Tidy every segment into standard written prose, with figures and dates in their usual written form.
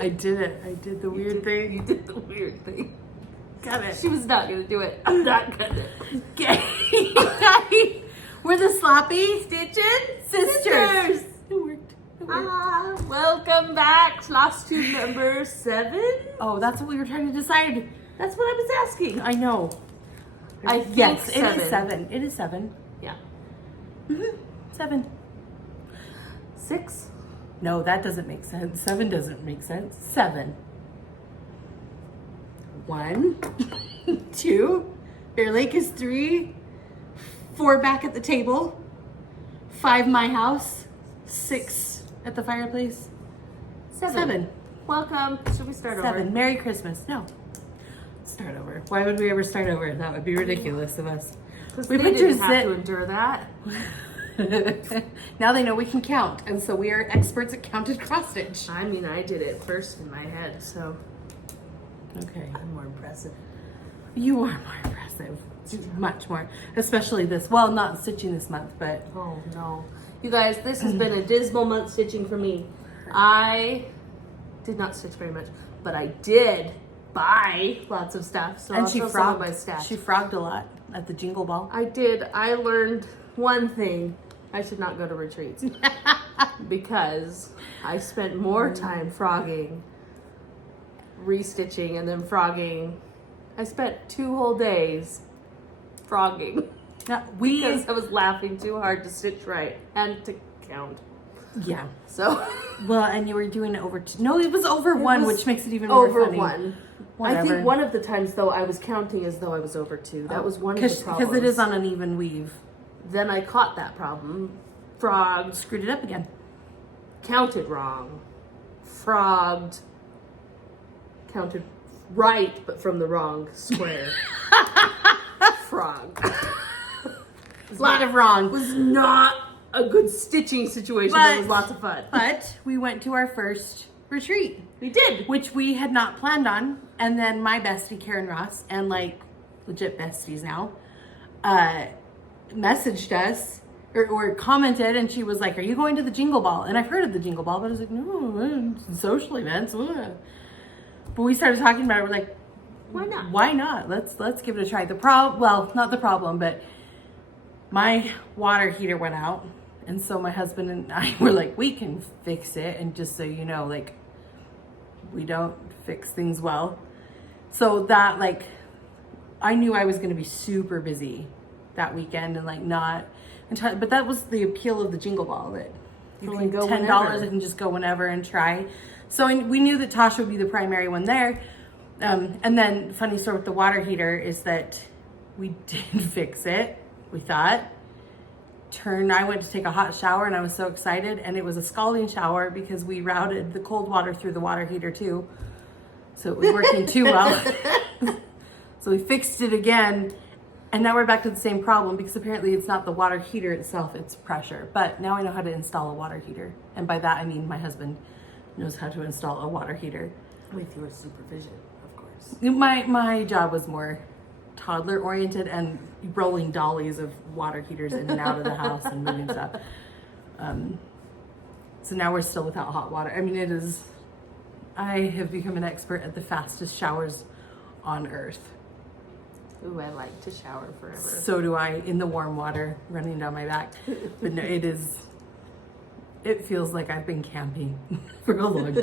I did it. I did the weird thing. You did the weird thing. Got it. She was not going to do it. I'm not going to. Okay. We're the sloppy stitching sisters. It worked. Welcome back. Flosstube number 7. Oh, that's what we were trying to decide. That's what I was asking. I know. I think Yes, 7. it is 7. It is 7. Yeah. 7. 6. No, that doesn't make sense. 7 doesn't make sense. 7. 1, 2. Bear Lake is 3. 4 back at the table. 5 my house. 6 at the fireplace. 7. Welcome. Should we start 7. over? Merry Christmas. No. Start over. Why would we ever start over? That would be ridiculous of us. We didn't have to endure that. Now they know we can count, and so we are experts at counted cross stitch. I mean, I did it first in my head, so Okay. I'm more impressive. You are more impressive. Much more. Especially this. Well, not stitching this month, but Oh no. You guys, this has been a dismal month stitching for me. I did not stitch very much, but I did buy lots of stuff. So and I'll she show some of frogged. my stash. She frogged a lot at the Jingle Ball. I did. I learned one thing. I should not go to retreats because I spent more time frogging, restitching, and then frogging. I spent 2 whole days frogging Yeah, because I was laughing too hard to stitch right and to count. yeah. So Well, and you were doing it over. No, it was over 1, was which makes it even more over funny. 1. Whatever. I think one of the times though I was counting as though I was over 2. That was one of the problems. Because it is on an even weave. Then I caught that problem. Frogged, Screwed it up again. counted wrong. Frogged, counted right, but from the wrong square. Frog. A lot of wrong. Was not a good stitching situation, but it was lots of fun. But we went to our first retreat, We did. which we had not planned on. And then my bestie, Karen Ross, and like legit besties now, messaged us or commented, and she was like, "Are you going to the Jingle Ball?" And I've heard of the Jingle Ball, but I was like, "No, it's social events." But we started talking about it. We're like, Why not? Why not? Let's give it a try. Well, not the problem, but my water heater went out, and so my husband and I were like, we can fix it. And just so you know, like, we don't fix things well. So that, like, I knew I was going to be super busy that weekend and like not. But that was the appeal of the Jingle Ball, that you can go $10 whenever. and just go whenever and try. So we knew that Toshia would be the primary one there. And then funny story with the water heater is that we did fix it, we thought. I went to take a hot shower and I was so excited, and it was a scalding shower because we routed the cold water through the water heater too. So it was working too well. So we fixed it again, and now we're back to the same problem because apparently it's not the water heater itself, it's pressure. But now I know how to install a water heater. And by that I mean my husband knows how to install a water heater. With your supervision, of course. My job was more toddler oriented and rolling dollies of water heaters in and out of the house and moving stuff. So now we're still without hot water. I mean, I have become an expert at the fastest showers on earth. Ooh, I like to shower forever. So do I, in the warm water running down my back. But no, it feels like I've been camping for a long time.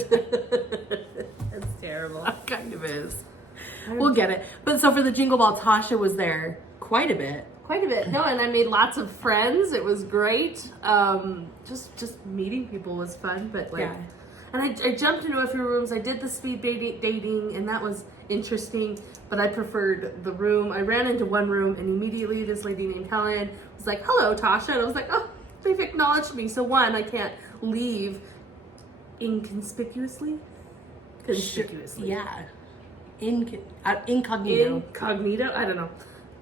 That's terrible. It kind of is. We'll get it. But so for the Jingle Ball, Toshia was there quite a bit. Quite a bit. No, and I made lots of friends. It was great. Just meeting people was fun, but like, Yeah. and I jumped into a few rooms. I did the speed dating, and that was interesting. But I preferred the room. I ran into one room, and immediately this lady named Helen was like, "Hello, Toshia," and I was like, "Oh, they've acknowledged me." So one, I can't leave inconspicuously. Conspicuously. Yeah. Incognito. Incognito? I don't know.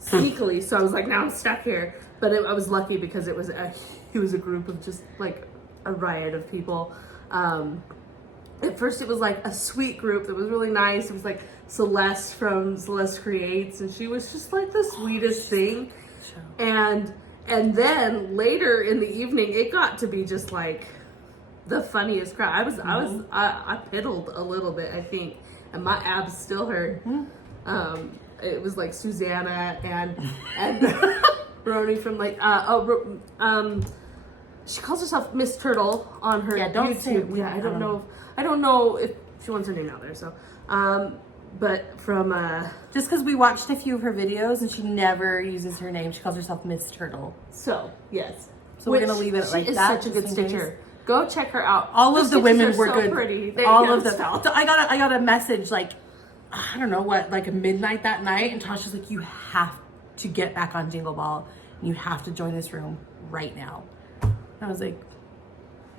Sneakily. So I was like, now I'm stuck here. But I was lucky because it was a group of just like a riot of people. At first it was like a sweet group that was really nice. It was like Celeste from Celeste Creates, and she was just like the sweetest thing. And then later in the evening, it got to be just like the funniest crowd. I piddled a little bit, I think, and my abs still hurt. It was like Susanna and Roni from like she calls herself Miss Turtle on her don't say YouTube. it. Yeah, I don't know if she wants her name out there. So, but from just because we watched a few of her videos and she never uses her name, she calls herself Miss Turtle. So yes, so we're gonna leave it like she that. Is such a good stitcher. Go check her out. All of the women were so good. Pretty. All of them. So I got a message like, I don't know what, like a midnight that night, and Tasha's like, you have to get back on Jingle Ball. And you have to join this room right now. And I was like,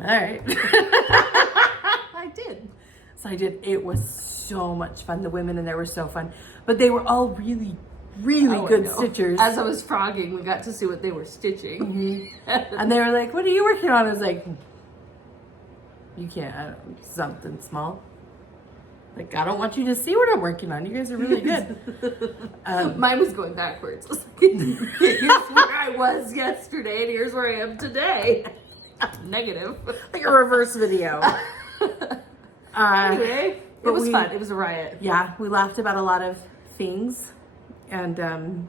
all right. I did. So I did. It was so much fun. The women in there were so fun, but they were all really, really good stitchers. As I was frogging, we got to see what they were stitching, and they were like, "What are you working on?" I was like, "You can't. I don't, something small. Like, I don't want you to see what I'm working on. You guys are really good." Mine was going backwards. Here's where I was yesterday, and here's where I am today. Negative. Like a reverse video. Anyway, it was fun. It was a riot. Yeah, we laughed about a lot of things, and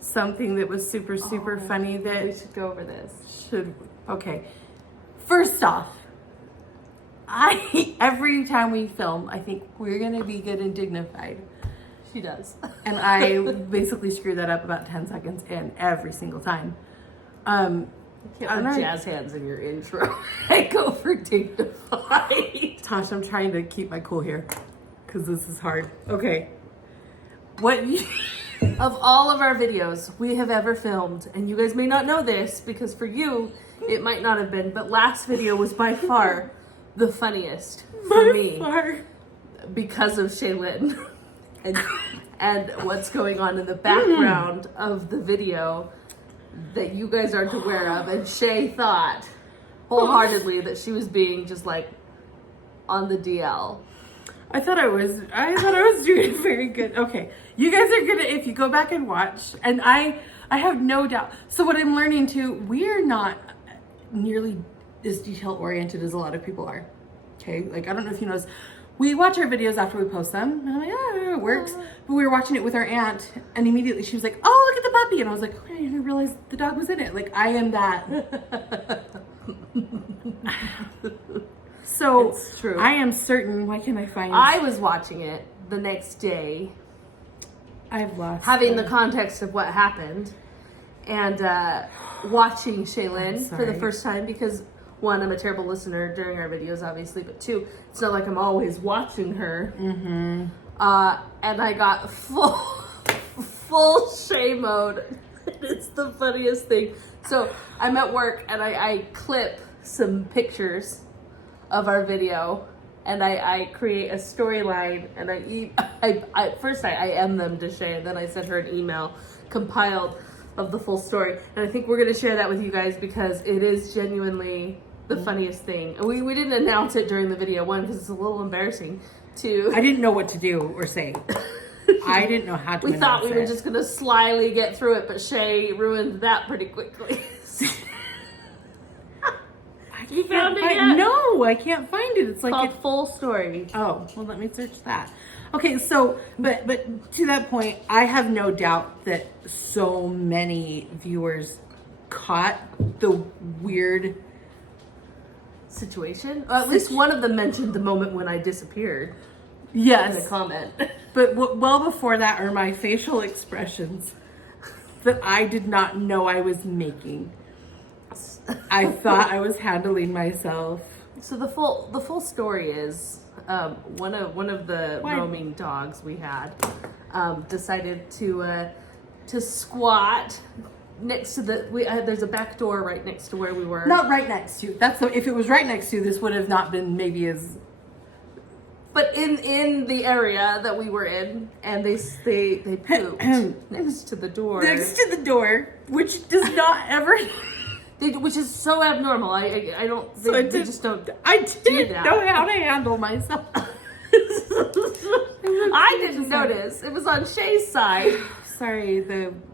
something that was super funny that we should go over this. Okay. First off, every time we film, I think we're gonna be good and dignified. She does. And I basically screw that up about 10 seconds in every single time. You can't put jazz hands in your intro. I go for dignified. Tosh, I'm trying to keep my cool here because this is hard. Okay. Of all of our videos we have ever filmed, and you guys may not know this because for you it might not have been, but last video was by far the funniest for me because of Shae and what's going on in the background of the video that you guys aren't aware of. And Shae thought wholeheartedly that she was being just like on the DL. I thought I was doing very good. Okay. You guys are gonna, if you go back and watch, and I have no doubt. So what I'm learning too, we are not nearly as detail oriented as a lot of people are. Okay. Like, I don't know if you notice, we watch our videos after we post them. And I'm like, oh, it works. But we were watching it with our aunt, and immediately she was like, oh, look at the puppy. And I was like, oh, I didn't realize the dog was in it. Like, I am that. So it's true. I am certain. Why can't I find? I was watching it the next day, I've lost having the context of what happened, and watching Shae for the first time because one, I'm a terrible listener during our videos, obviously, but two, it's not like I'm always watching her. Mm-hmm. And I got full Shae mode. It's the funniest thing. So I'm at work and I clip some pictures of our video, and I create a storyline, and I first I M them to Shae, and then I sent her an email compiled of the full story. And I think we're gonna share that with you guys because it is genuinely the funniest thing. We didn't announce it during the video, one, because it's a little embarrassing. Two, I didn't know what to do or say. I didn't know how to. We thought we were just gonna slyly get through it, but Shae ruined that pretty quickly. You found it yet? No, I can't find it. It's like called Full Story. Oh, well, let me search that. Okay, so, but to that point, I have no doubt that so many viewers caught the weird situation. At least one of them mentioned the moment when I disappeared. Yes. In a comment. But well before that are my facial expressions that I did not know I was making. I thought I was handling myself. So the full story is one of the roaming dogs we had decided to squat next to there's a back door right next to where we were. Not right next to. If it was right next to, this would have not been maybe as. But in the area that we were in, and they pooped next to the door. Next to the door, which does not ever. Which is so abnormal. I don't. They just don't. I didn't know how to handle myself. I didn't notice. It was on Shae's side. Sorry,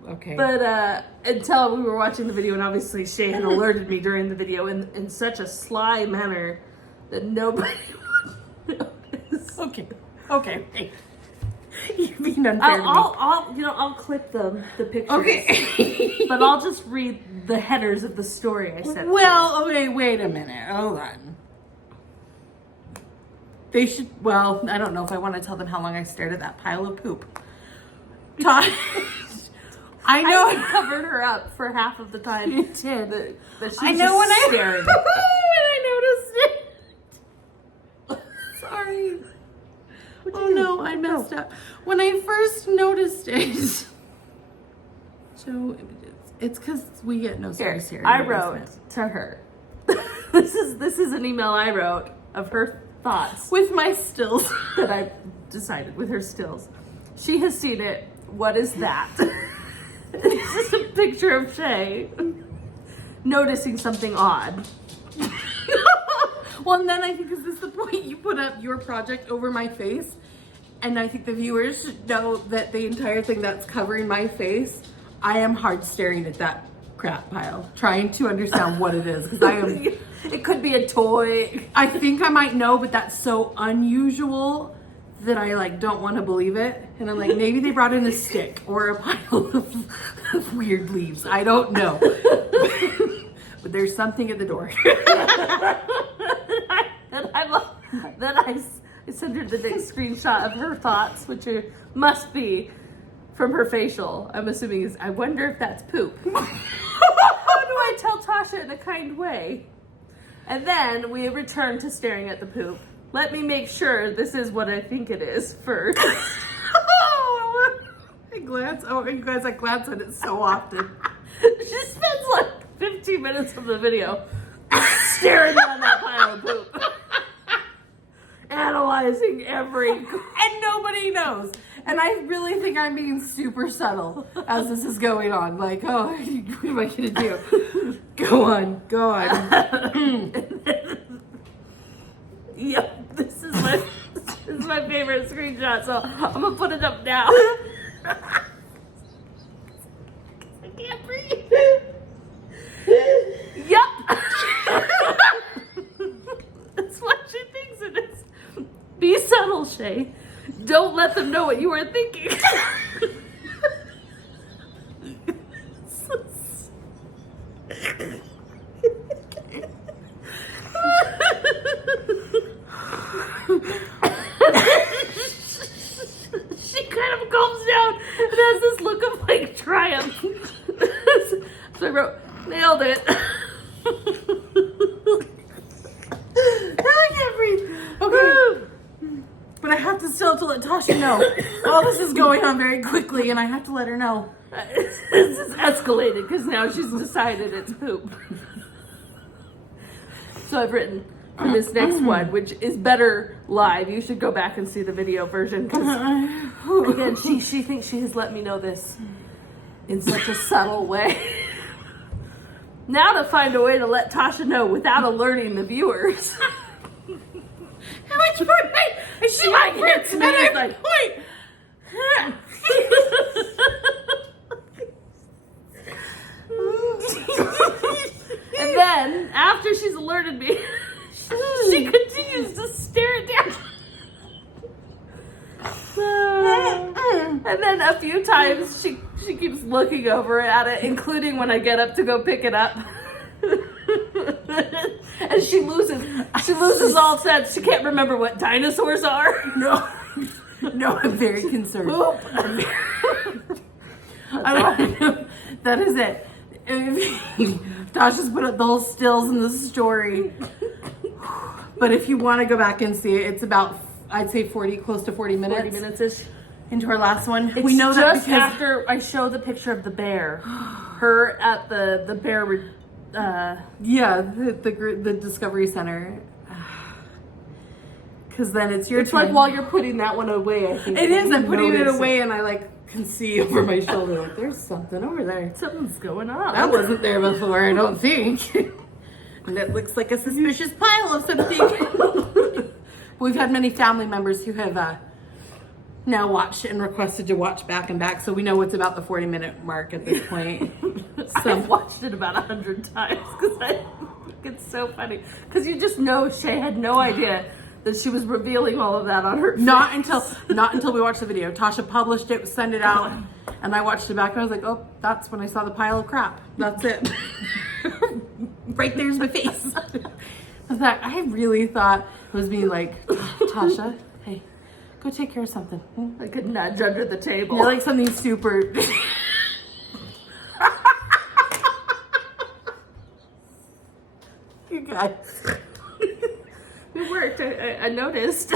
okay. But until we were watching the video, and obviously Shae had alerted me during the video in such a sly manner that nobody would notice. Okay. You're being unfair to me. I'll clip the pictures. Okay. But I'll just read the headers of the story I sent. Well, okay, wait a minute. Hold on. They should, well, I don't know if I want to tell them how long I stared at that pile of poop. I know I covered her up for half of the time. You did. That she I was know just when I staring. when I noticed it. Sorry. Oh no, I messed up. When I first noticed it, so it's because we get no service here. I wrote to her. This is an email I wrote of her thoughts with my stills that I decided with her stills. She has seen it. What is that? It's just a picture of Shae noticing something odd. Well, and then I think is this the point you put up your project over my face, and I think the viewers should know that the entire thing that's covering my face, I am hard staring at that crap pile, trying to understand what it is because I am. It could be a toy. I think I might know, but that's so unusual that I don't want to believe it. And I'm like, maybe they brought in a stick or a pile of weird leaves. I don't know. But there's something at the door. I sent her the next screenshot of her thoughts, which must be from her facial. I'm assuming is, I wonder if that's poop. How do I tell Toshia in a kind way? And then we return to staring at the poop. Let me make sure this is what I think it is first. I glance at it so often. She spends 15 minutes of the video staring down that pile of poop. Analyzing every... And nobody knows. And I really think I'm being super subtle as this is going on. What am I gonna do? Go on. Yep, this is my favorite screenshot, so I'm gonna put it up now. I can't breathe. Yep. That's what she thinks it is. Be subtle, Shae. Don't let them know what you were thinking. She kind of calms down and has this look of triumph. So I wrote, nailed it. I can't breathe. Okay. But I have to let Toshia know. All this is going on very quickly, and I have to let her know. This is escalated because now she's decided it's poop. So I've written for this next one, which is better live. You should go back and see the video version because again, she thinks she has let me know this in such a subtle way. Now to find a way to let Toshia know without alerting the viewers. Which part? She might hit me. Wait. And then, after she's alerted me, she continues to stare it down. And then a few times she keeps looking over at it, including when I get up to go pick it up. And she loses all sense. She can't remember what dinosaurs are. No, I'm very concerned. That is it. Tasha's put up the whole stills in the story. But if you want to go back and see it, it's about, I'd say close to 40 minutes. 40 minutes-ish. Into her last one. It's we know that just because after I show the picture of the bear. Her at the bear... the Discovery Center. Because then it's your turn. It's while you're putting that one away, I think. It is. I'm putting it away and I can see over my shoulder there's something over there. Something's going on. That wasn't there before, I don't think. And it looks like a suspicious pile of something. We've had many family members who have now watched and requested to watch back and back, so we know it's about the 40-minute mark at this point. I've watched it about 100 times because I think it's so funny. Because you just know Shae had no idea that she was revealing all of that on her face. Not until we watched the video. Tasha published it, sent it out, and I watched it back and I was like, oh, that's when I saw the pile of crap. That's it. Right there's my face. I really thought it was being like, Tasha, hey, go take care of something. Like a nudge under the table. You're like something super. You guys. It worked. I noticed.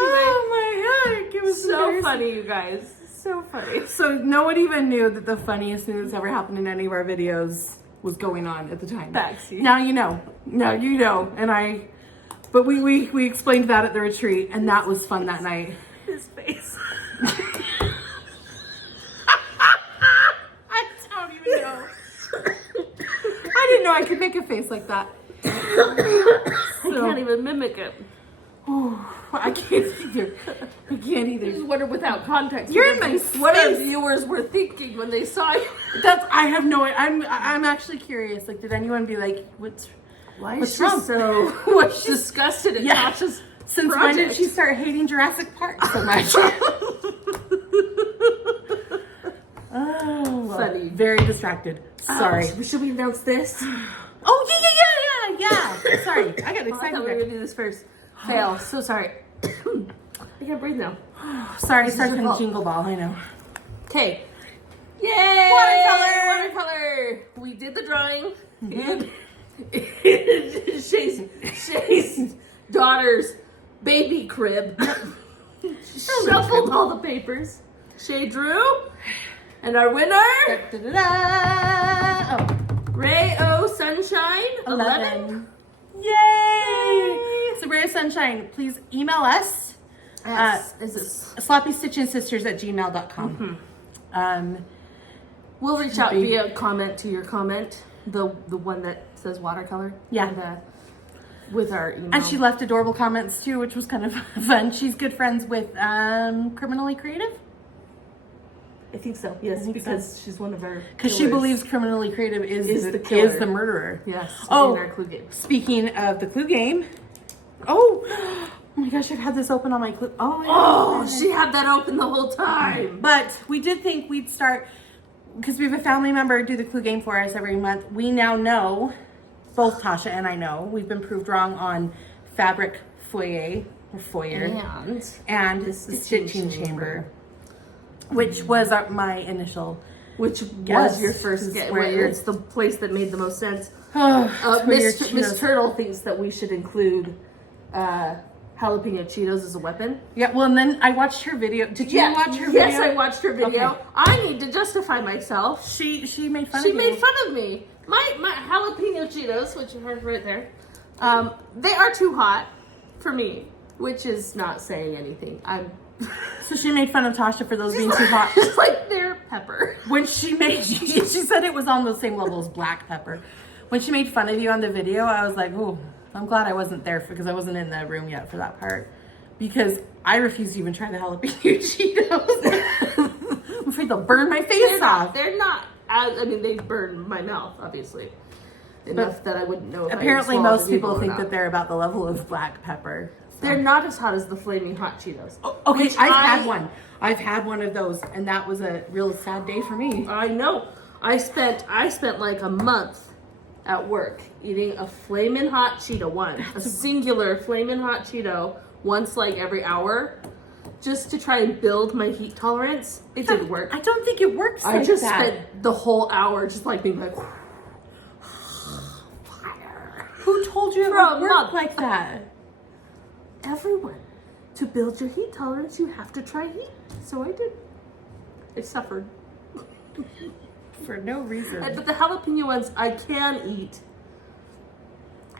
Oh my god, it was so funny, you guys. So funny. So no one even knew that the funniest thing that's ever happened in any of our videos was going on at the time. Backseat. Now you know. Now you know. But we explained that at the retreat, and that was fun that night. His face. I don't even know. I didn't know I could make a face like that. I can't even mimic it. I can't either. I can't I either. just wonder without context. You're in my what our space. viewers were thinking when they saw you. I have no. I'm actually curious. Like, did anyone be like, what's What's wrong? So what's disgusted at Tasha's Since project? when did she start hating Jurassic Park so much? Oh, funny. Very distracted. Sorry. Should we announce this? Oh yeah. Sorry, I got I excited. thought we were there. gonna do this first. Fail. So sorry. I can't breathe now. Sorry, This is start your from fault. Jingle Ball. I know. Okay. Yay! Watercolor. We did the drawing. And Shae's daughter's baby crib. Shuffled all the papers. Shae drew. And our winner, Da-da-da-da. Oh, Ray O Sunshine 11. Yay! So, Ray of Sunshine, please email us. Is this? sloppystitchandsisters@gmail.com. We'll reach out via comment to your comment, the one that says watercolor. Yeah. And, with our email. And she left adorable comments too, which was kind of fun. She's good friends with Criminally Creative. I think so. Yes, because she's one of our. Because she believes Criminally Creative is the killer. the murderer. Yes. Oh, in our clue game. Speaking of the clue game. Oh my gosh, I've had this open on my clue. Oh, she had that open the whole time. But we did think we'd start, because we have a family member do the clue game for us every month. We now know, both Tasha and I know, we've been proved wrong on fabric foyer and the stitching chamber, which was my initial. Which Guess. was your first guess. It's the place that made the most sense. Miss Miss Turtle thinks that we should include jalapeno Cheetos as a weapon. Yeah, well, and then I watched her video. Did you watch her video? Yes, I watched her video. Okay. I need to justify myself. She made fun of She you. made fun of me. My jalapeno Cheetos, which are right there, they are too hot for me, which is not saying anything. So she made fun of Tasha for those being too hot. Just like they're pepper. When she said it was on the same level as black pepper. When she made fun of you on the video, I was like, oh, I'm glad I wasn't there because I wasn't in the room yet for that part. Because I refuse to even try the jalapeno Cheetos. I'm afraid they'll burn my face off. They're not. They burn my mouth, obviously. Enough that I wouldn't know if apparently I most people or think not. that they're about the level of black pepper. So. They're not as hot as the flaming hot Cheetos. Okay, Which I've had one of those, and that was a real sad day for me. I know. I spent like a month at work eating a flamin' hot Cheeto a singular flamin' hot Cheeto once like every hour, just to try and build my heat tolerance. It didn't work. I don't think it works I like just that. spent the whole hour just like being like, fire. Who told you it For a would work month. like that? Everyone. To build your heat tolerance, you have to try heat. So I did. I suffered. For no reason. But the jalapeno ones I can eat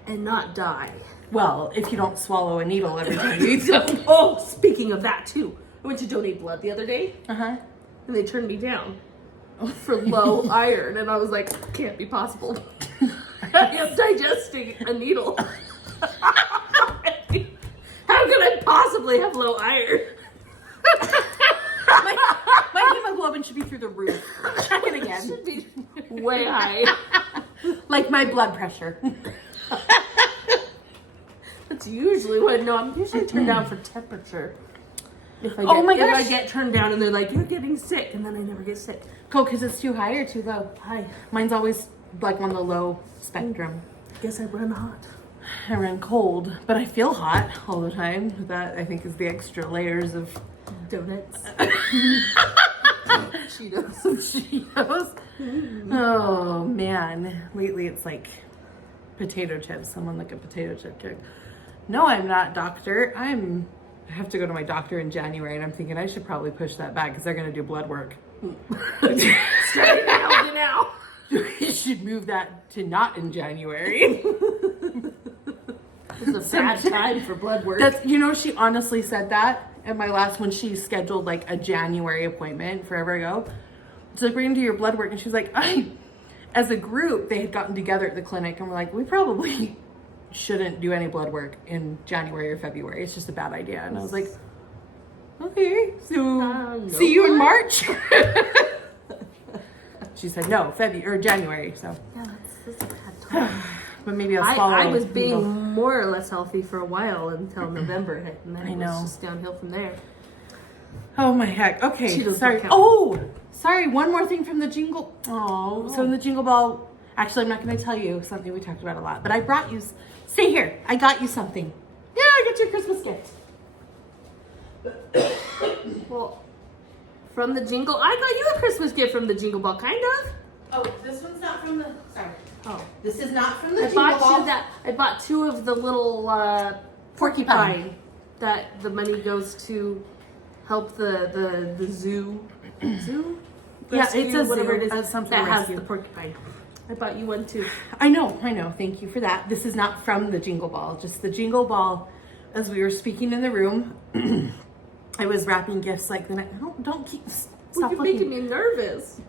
and not die. Well, if you don't swallow a needle every time you eat them. Oh, speaking of that too, I went to donate blood the other day, Uh-huh. and they turned me down for low iron, and I was like, can't be possible. I am digesting a needle. probably have low iron. My hemoglobin should be through the roof. Check it again. Should be way high. Like my blood pressure. That's usually what. No, I'm usually turned down for temperature. If I get, Oh my If gosh. I get turned down and they're like, you're getting sick, and then I never get sick. Cool, because it's too high or too low? Hi. Mine's always like on the low spectrum. Guess I run hot. I run cold, but I feel hot all the time. That I think is the extra layers of Donuts. Cheetos. Cheetos. Oh man, lately it's like potato chips. Someone like a potato chip kick. No, I'm not, doctor. I have to go to my doctor in January, and I'm thinking I should probably push that back because they're gonna do blood work. Straight now. You should move that to not in January. It's a bad time for blood work. That's, you know, she honestly said that at my last, when she scheduled like a January appointment forever ago. She's like, we're gonna do your blood work. And she's like, as a group, they had gotten together at the clinic and we're like, we probably shouldn't do any blood work in January or February. It's just a bad idea. And I was like, okay, so No see you in blood? March. She said, no, February or January. So, Yeah, that's a bad time. but maybe I'll follow. I was being more or less healthy for a while until November hit, and then I it know. was just downhill from there. Oh my heck. Okay. Cheetos Sorry. don't count. Oh, sorry. One more thing from the Jingle. Oh, so in the Jingle Ball, actually, I'm not going to tell you something we talked about a lot, but I brought you, stay here. I got you something. Yeah, I got your Christmas gift. Well, from the Jingle, I got you a Christmas gift from the Jingle Ball, kind of. Oh, this one's not from the, sorry. Oh, This is not from the I Jingle bought Ball. you that. I bought 2 of the little porcupine that the money goes to help the zoo. Zoo? Yeah, Rescue, it's a zoo, whatever it is some sort that of has rescue. the porcupine. I bought you one too. I know. Thank you for that. This is not from the Jingle Ball. Just the Jingle Ball, as we were speaking in the room, I was wrapping gifts like the night. Don't keep, stop You're looking. making me nervous.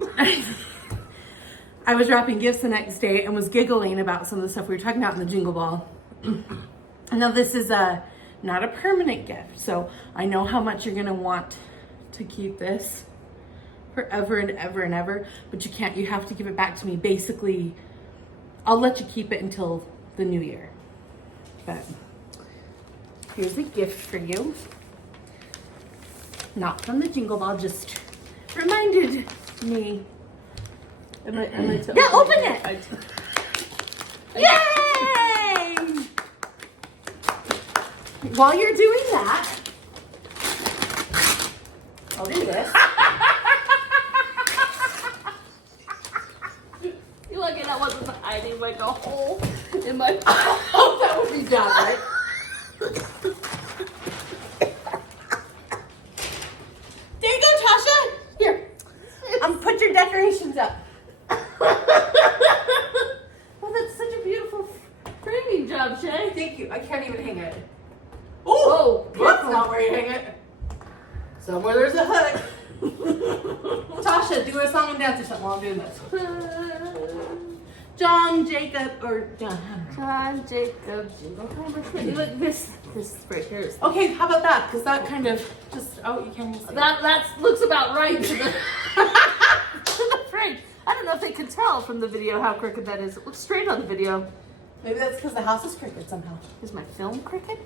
I was wrapping gifts the next day and was giggling about some of the stuff we were talking about in the Jingle Ball. Now this is not a permanent gift, so I know how much you're gonna want to keep this forever and ever and ever, but you can't. You have to give it back to me. Basically, I'll let you keep it until the new year. But here's a gift for you. Not from the Jingle Ball, just reminded me. Am I to Yeah, open it. Yay! While you're doing that, I'll do this. You're lucky that wasn't hiding like a hole in my Oh, that would be bad, right? There you go, Tasha. Here, put your decorations up. Oh, that's such a beautiful framing job, Shae. Thank you. I can't even hang it. Oh, That's not where you hang it. Somewhere there's a hook. Tasha, do a song and dance or something while I'm doing this. John Jacob or John Jacob Jingle Timer. Look, this right here is Okay, how about that? Because that kind of just you can't even see. that looks about right to the to the frame. I don't know if they could tell from the video how crooked that is. It looks straight on the video. Maybe that's because the house is crooked somehow. Is my film crooked?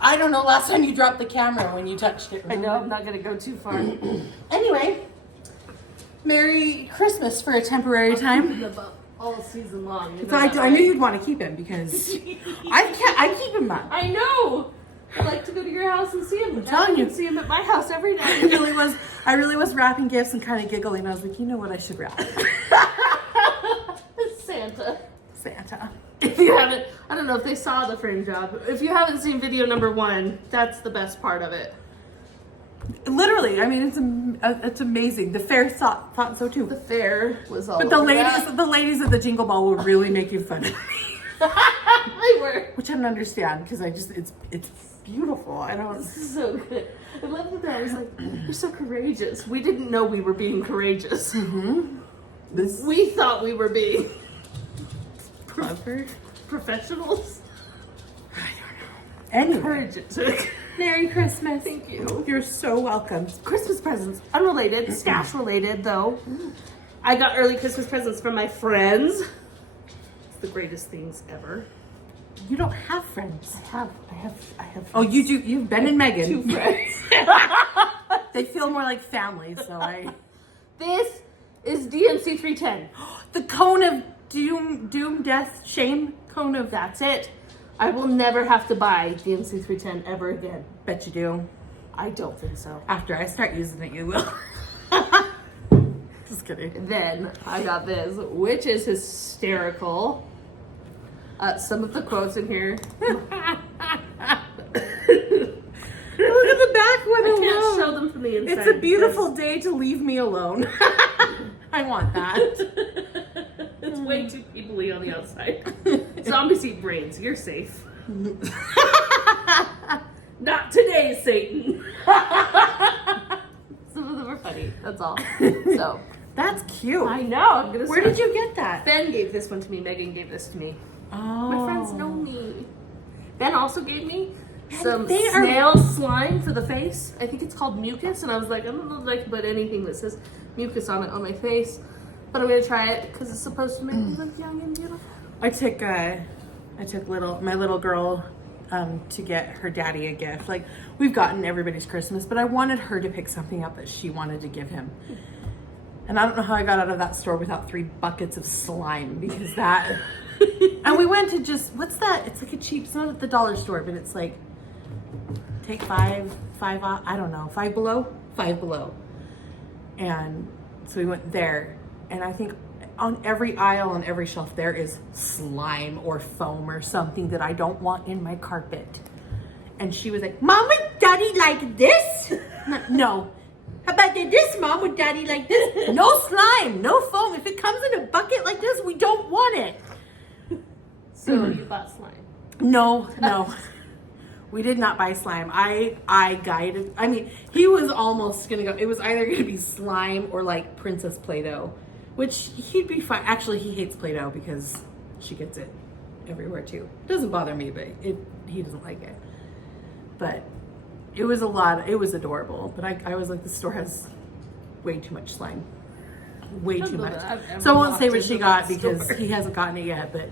I don't know. Last time you dropped the camera when you touched it. I know, I'm not gonna go too far. Anyway, Merry Christmas for a temporary time. About all season long. So I knew you'd want to keep him because I keep him up. I know. I like to go to your house and see him. I'm telling you. I see him at my house every I night. really was wrapping gifts and kind of giggling. I was like, you know what? I should wrap Santa. Santa. If you haven't, I don't know if they saw the frame job. If you haven't seen video number 1, that's the best part of it. Literally, I mean, it's amazing. The fair thought so too. The fair was all. But the over ladies at the Jingle Ball were really making fun of me, they were. which I don't understand because it's beautiful. I don't. This is so good. I love that. I was like, "You're so courageous." We didn't know we were being courageous. We thought we were being Clever. professionals. I don't know. Anyway, encourage it. Merry Christmas. Thank you. You're so welcome. Christmas presents, unrelated, stash related though. I got early Christmas presents from my friends. It's the greatest things ever. You don't have friends. I have friends. Oh, you do. You've Ben and Megan. 2 friends. They feel more like family, so I. This is DMC 310. The cone of doom, death, shame. Cone of. That's it. I will never have to buy DMC 310 ever again. Bet you do. I don't think so. After I start using it, you will. Just kidding. Then I got this, which is hysterical. Some of the quotes in here. Look at the back one I alone. can't show them from the inside. It's a beautiful day to leave me alone. I want that. It's way too people-y on the outside. Zombies eat brains. You're safe. Not today, Satan. Some of them are funny. That's all. So That's cute. I know. I'm gonna. Where did you get that? Ben gave this one to me. Megan gave this to me. Oh. My friends know me. Ben also gave me some they are- snail slime for the face. I think it's called mucus, and I was like, I don't know if I can put anything that says mucus on it on my face, but I'm gonna try it because it's supposed to make me look young and beautiful. I took my little girl to get her daddy a gift. Like, we've gotten everybody's Christmas, but I wanted her to pick something up that she wanted to give him. And I don't know how I got out of that store without 3 buckets of slime, because that. And we went to what's that? It's like a cheap. It's not at the dollar store, but it's like take 5 off. I don't know, 5 below. And so we went there, and I think on every aisle, on every shelf, there is slime or foam or something that I don't want in my carpet. And she was like, "Mom, would Daddy like this?" No. How about this, Mom? Would Daddy like this? No slime, no foam. If it comes in a bucket like this, we don't want it. So you bought slime? No. We did not buy slime. I guided. I mean, he was almost gonna go. It was either gonna be slime or like Princess Play-Doh, which he'd be fine. Actually, he hates Play-Doh because she gets it everywhere too. It doesn't bother me, but he doesn't like it. But it was a lot. It was adorable. But I was like, the store has way too much slime. Way too much. So I won't say what she got because he hasn't gotten it yet, but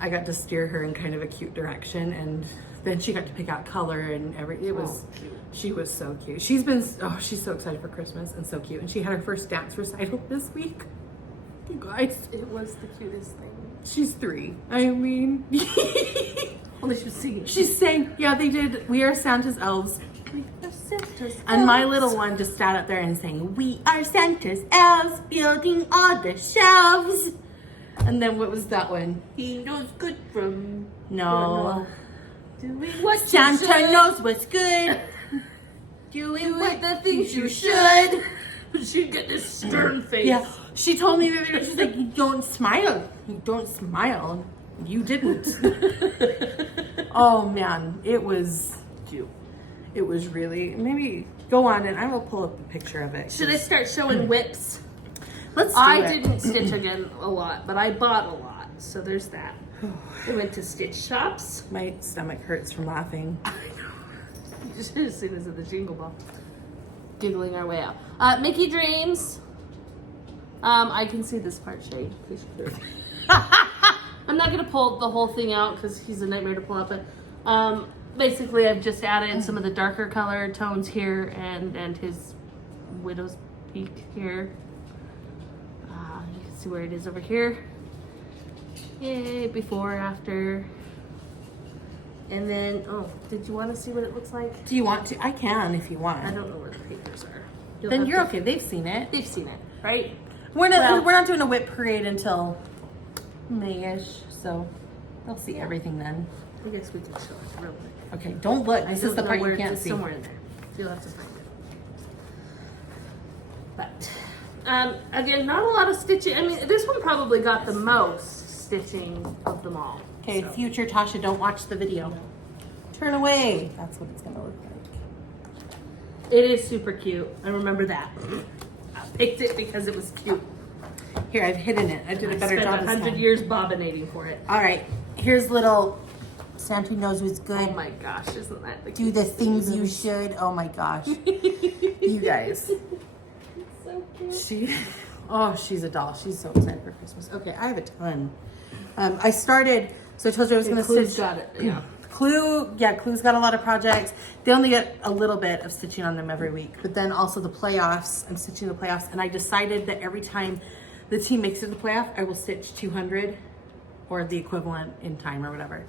I got to steer her in kind of a cute direction, and then she got to pick out color and she was so cute. She's so excited for Christmas and so cute. And she had her first dance recital this week. You guys. It was the cutest thing. She's 3. I mean. Only she was singing. She's saying, yeah, they did. We are Santa's elves. We are Santa's And my elves. little one just sat up there and sang, "We are Santa's elves, building all the shelves." And then what was that one? He knows good from No. doing what Santa you should. knows what's good. Doing what the things you should. She'd get this stern face. Yeah. She told me that she's like, "You don't smile. You don't smile." You didn't. Oh man, it was cute. It was really. Maybe go on and I will pull up the picture of it. Should I start showing whips? Let's do I it. didn't stitch again a lot, but I bought a lot, so there's that. I went to stitch shops. My stomach hurts from laughing. You should have seen this at the Jingle Ball. Giggling our way out. Mickey Dreams. I can see this part, Shae. in case you're curious. I'm not gonna pull the whole thing out because he's a nightmare to pull out, but basically I've just added some of the darker color tones here and his widow's peak here. You can see where it is over here. Yay, before, after. And then, did you want to see what it looks like? Do you want to? I can if you want. I don't know where the papers are. You'll Then have you're to- okay. They've seen it. They've seen it, right? We're not. Well- We're not doing a whip parade until May-ish, so they'll see everything then. I guess we can show it real quick. Okay. Don't look. I This don't is the know part where you can't it's see. somewhere in there. You'll have to find it. But again, not a lot of stitching. I mean, this one probably got the most stitching of them all. Okay, so. future Tasha, don't watch the video. Turn away. That's what it's gonna look like. It is super cute. I remember that. I picked it because it was cute. Here, I've hidden it. I did a better spent job this 100 time. years bobbinating for it. All right, here's little Santa knows what's good. Oh my gosh, isn't that the Do the cutest things thing? you should. Oh my gosh. You guys. So cute. She's a doll. She's so excited for Christmas. Okay, I have a ton. I started, so I told you I was going to Clue's stitch. got it, yeah. Clue's got a lot of projects. They only get a little bit of stitching on them every week, but then also the playoffs. I'm stitching the playoffs, and I decided that every time the team makes it to the playoff, I will stitch 200 or the equivalent in time or whatever.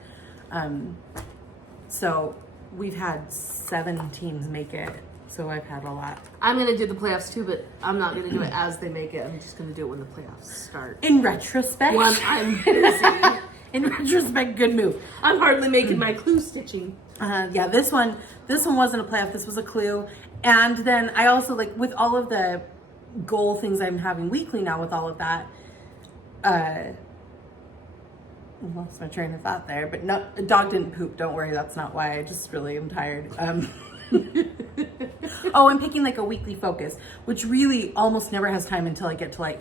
So we've had 7 teams make it, so I've had a lot. I'm going to do the playoffs too, but I'm not going to do it as they make it. I'm just going to do it when the playoffs start. In retrospect, When I'm busy. in retrospect, good move. I'm hardly making my Clue stitching. Yeah, this one wasn't a playoff. This was a Clue. And then I also, like, with all of the goal things I'm having weekly now, with all of that, I lost my train of thought there. But no, a dog didn't poop. Don't worry, that's not why. I just really am tired. I'm picking like a weekly focus, which really almost never has time until I get to like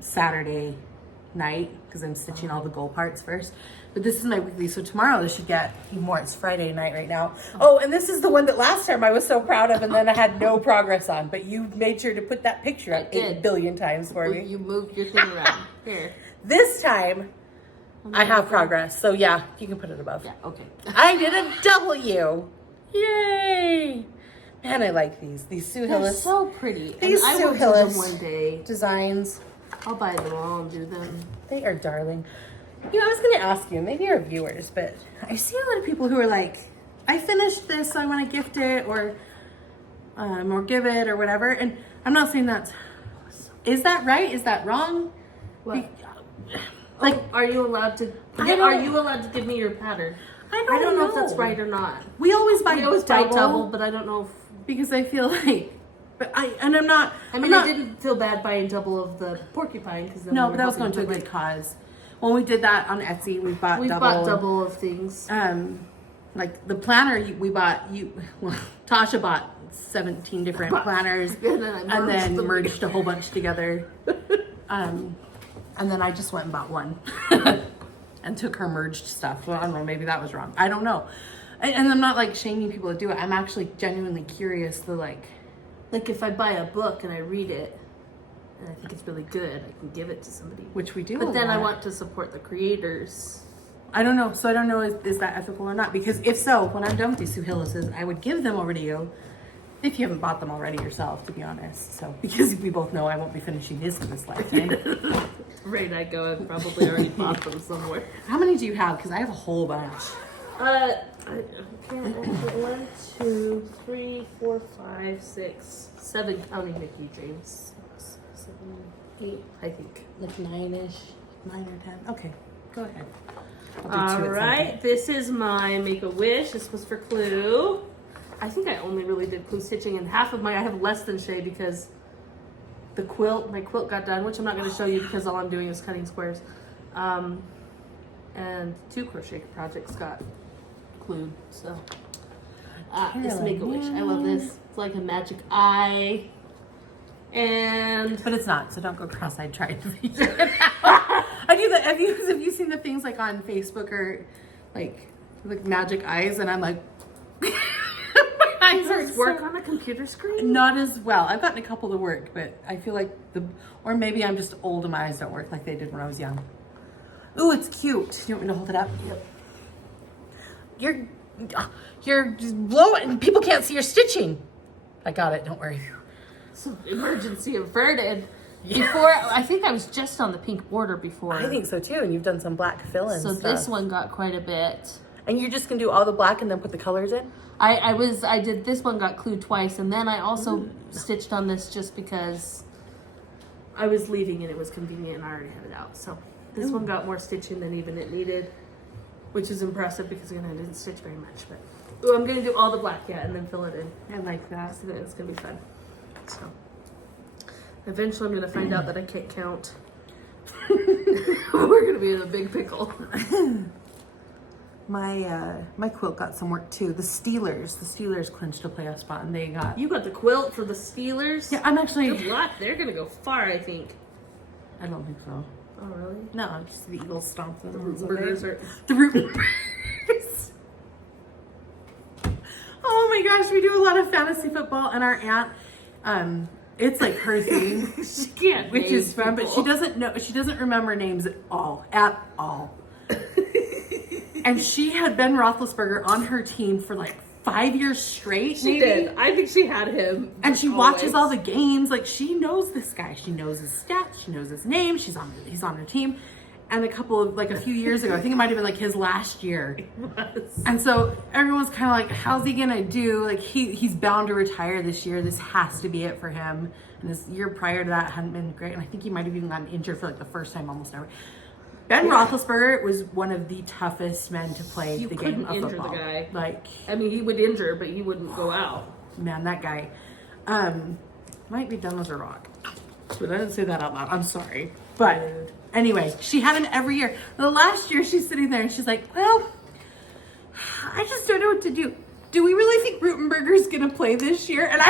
Saturday night, because I'm stitching all the goal parts first. But this is my weekly, so tomorrow this should get even more. It's Friday night right now. Oh, and this is the one that last time I was so proud of, and then I had no progress on. But you made sure to put that picture up 8 billion times for me. You moved your thing around. Here. This time, I have progress. So yeah, you can put it above. Yeah, okay. I did a W. Yay! Man, I like these. These Sue They're Hillis so pretty. These and I Sue will do Hillis them one day. designs. I'll buy them all and do them. They are darling. You know, I was going to ask you, maybe our viewers, but I see a lot of people who are like, I finished this, so I want to gift it or give it or whatever. And I'm not saying that's, is that right? Is that wrong? What? Like, are you allowed to? I don't- Are you allowed to give me your pattern? I I don't know if that's right or not. We always buy We always buy double, but I don't know if. because I feel like, I'm not. I mean, I didn't feel bad buying double of the porcupine because No, but that was going to a good cause. When we did that on Etsy, we bought double. bought double of things. Like the planner we bought, Toshia bought 17 different planners and then merged a whole bunch together. And then I just went and bought one and took her merged stuff. Well, I don't know, maybe that was wrong. I don't know. And I'm not like shaming people to do it. I'm actually genuinely curious to like if I buy a book and I read it and I think it's really good, I can give it to somebody. which we do. But a then I lot. want to support the creators. I don't know. So I don't know is that ethical or not? Because if so, when I'm done with these Sue Hillises, I would give them over to you if you haven't bought them already yourself, to be honest. So because we both know I won't be finishing his for this lifetime. Right, I go and probably already bought them somewhere. How many do you have? Because I have a whole bunch. I can't remember. 1, 2, 3, 4, 5, 6, 7 counting Mickey James. 6, 7, 8, I think. Like 9-ish, 9 or 10. Okay, go ahead. I'll do 2 All at some right, point. this is my Make-A-Wish. This was for Clue. I think I only really did Clue stitching, and half of I have less than Shae because my quilt got done, which I'm not going to show you because all I'm doing is cutting squares. And 2 crochet projects got Clued, so. This Make-A-Wish, I love this. It's like a magic eye. And But it's not, so don't go cross-eyed trying to figure it out. I do that. Have you seen the things like on Facebook or like magic eyes? And I'm like, my eyes are does this work on a computer screen? not as well. I've gotten a couple to work, but I feel like or maybe I'm just old and my eyes don't work like they did when I was young. Ooh, it's cute. You want me to hold it up? Yep. You're just blowing. People can't see your stitching. I got it. Don't worry. So emergency averted. Before, I think I was just on the pink border before. I think so too. And you've done some black fill-in so. stuff. This one got quite a bit. And you're just gonna do all the black and then put the colors in? I did this one got Clued twice, and then I also stitched on this just because I was leaving and it was convenient and I already had it out. So this one got more stitching than even it needed, which is impressive because again I didn't stitch very much. But I'm gonna do all the black and then fill it in. I like that. So then it's gonna be fun. So eventually I'm gonna find out that I can't count. We're gonna be in a big pickle. My quilt got some work too. The Steelers clinched a playoff spot and they got. You got the quilt for the Steelers? Yeah, I'm actually. Good luck. They're gonna go far, I think. I don't think so. Oh really? No, just the Eagles stomped them. The root burgers are. The root burgers. Oh my gosh, we do a lot of fantasy football, and our aunt, it's like her thing. She can't, which name is fun, but people. she doesn't remember names at all. And she had Ben Roethlisberger on her team for like 5 years straight. She did. I think she had him. And she watches all the games. Like, she knows this guy. She knows his stats. She knows his name. He's on her team. And a few years ago, I think it might have been like his last year. It was. And so everyone's kind of like, how's he gonna do? Like, he's bound to retire this year. This has to be it for him. And this year prior to that hadn't been great. And I think he might have even gotten injured for like the first time almost ever. Ben Roethlisberger was one of the toughest men to play the game of injure football. the guy. Like, I mean, he would injure, but he wouldn't go out. man, that guy might be done with a rock. But I didn't say that out loud. I'm sorry. But anyway, she had him every year. The last year, she's sitting there and she's like, well, I just don't know what to do. Do we really think Rutenberger's going to play this year? And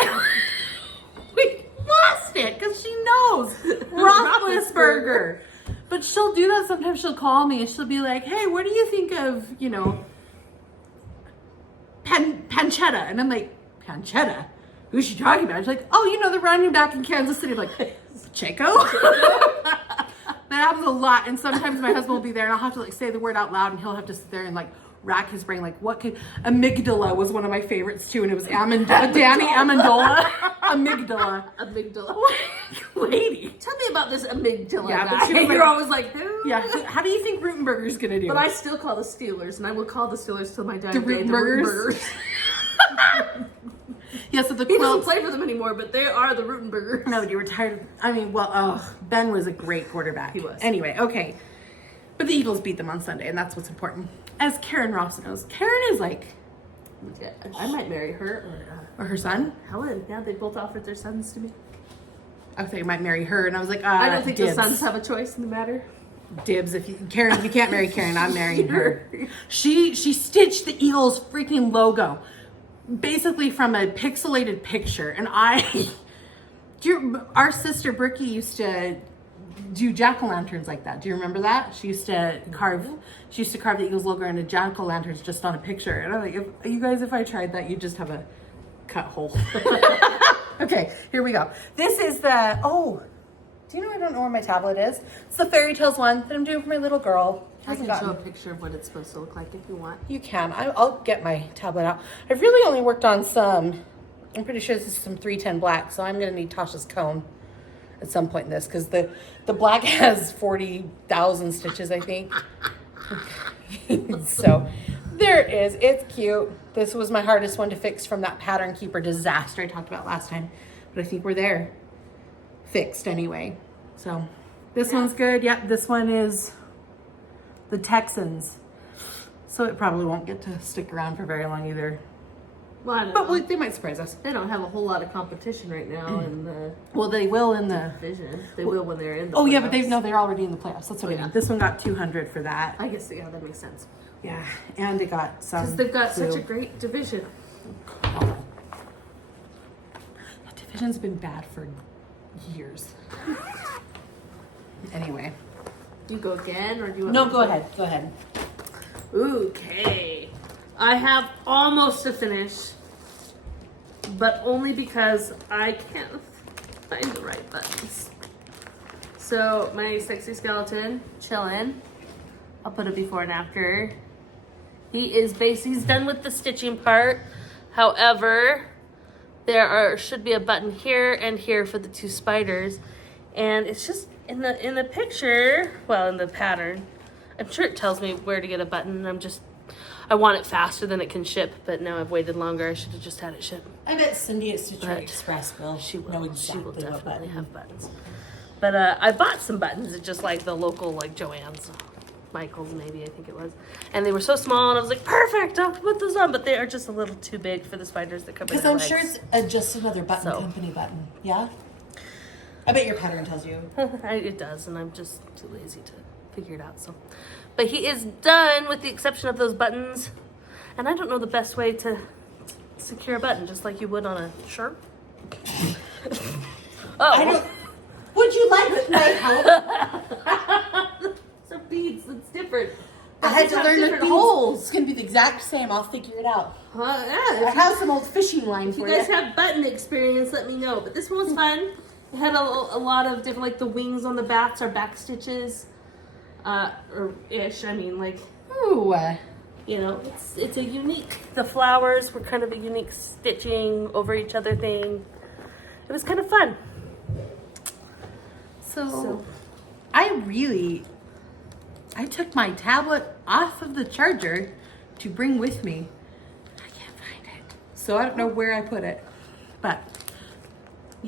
we lost it because she knows Roethlisberger. But she'll do that sometimes. She'll call me and she'll be like, hey, what do you think of, Pancetta? And I'm like, Pancetta? Who's she talking about? She's like, oh, the running back in Kansas City. I'm like, Pacheco? That happens a lot. And sometimes my husband will be there and I'll have to like say the word out loud and he'll have to sit there and like rack his brain. Like, what could... Amygdala was one of my favorites too. And it was Danny Amendola. Amygdala. Lady. Tell me about this amygdala Yeah, guy. but she was like- You're always like, who? Yeah. How do you think Rutenberger's going to do? But I still call the Steelers, and I will call the Steelers till my dying The day. Rutenbergers? Yeah, so the He doesn't Quilts... play for them anymore, but they are the Rutenbergers. No, you were tired. Ben was a great quarterback. He was. Anyway, okay. But the Eagles beat them on Sunday, and that's what's important. As Karen Robson knows, Karen is like... Yeah, I might marry her Or her son? Helen. Yeah, they both offered their sons to me. I thought you might marry her, and I was like, I don't think dibs. the sons have a choice in the matter. Dibs. If you can't marry Karen, I'm marrying her. She stitched the Eagles freaking logo, basically from a pixelated picture, and our sister Bricky used to do jack-o'-lanterns like that. Do you remember that? She used to carve the Eagles logo into jack-o'-lanterns just on a picture. And I'm like, if I tried that, you'd just have a cut hole. Okay, here we go. This is do you know I don't know where my tablet is? It's the Fairy Tales one that I'm doing for my little girl. I can show a picture of what it's supposed to look like if you want. You can. I'll get my tablet out. I've really only worked on some. I'm pretty sure this is some 310 black, so I'm going to need Tasha's cone at some point in this because the black has 40,000 stitches, I think. So there it is. It's cute. This was my hardest one to fix from that pattern keeper disaster I talked about last time, but I think we're there. Fixed anyway. So this one's good. Yep, this one is the Texans. So it probably won't get to stick around for very long either. Well, I don't know. But they might surprise us. They don't have a whole lot of competition right now in the Well, they will in the... division. They will when they're in the Oh, yeah, but playoffs. they're already in the playoffs. That's what I Yeah. mean. This one got 200 for that. I guess, yeah, that makes sense. Yeah, and it got some... Because they've got such blue. a great division. That division's been bad for years. Anyway. Do you go again, or do you want No, me to go ahead. Go ahead. Okay. I have almost to finish, but only because I can't find the right buttons. So my sexy skeleton, chillin'. I'll put a before and after. He's done with the stitching part. However, should be a button here and here for the two spiders. And it's just in the picture, well, in the pattern, I'm sure it tells me where to get a button. I want it faster than it can ship, but now I've waited longer. I should have just had it shipped. I bet Cindy at Stitcher But Express will She will. know exactly She will what definitely button. have buttons. But I bought some buttons at just like the local, like Joann's, Michael's maybe, I think it was. And they were so small, and I was like, perfect, I'll put those on. But they are just a little too big for the spiders that come in. Because I'm sure it's just another button So. company button. Yeah? I bet your pattern tells you. It does, and I'm just too lazy to figure it out. So, but he is done with the exception of those buttons. And I don't know the best way to secure a button, just like you would on a shirt. Oh. Would you like my help? So beads, it's different. I had to have learn the different things. holes. It's gonna be the exact same. I'll figure it out. Yeah, I have some old fishing line if for you guys have button experience, let me know. But this one was fun. It had a lot of different, like the wings on the bats are back stitches, or ish. I mean, like, Ooh. you know, it's a unique. The flowers were kind of a unique stitching over each other thing. It was kind of fun. So I took my tablet off of the charger to bring with me. I can't find it. So I don't know where I put it. But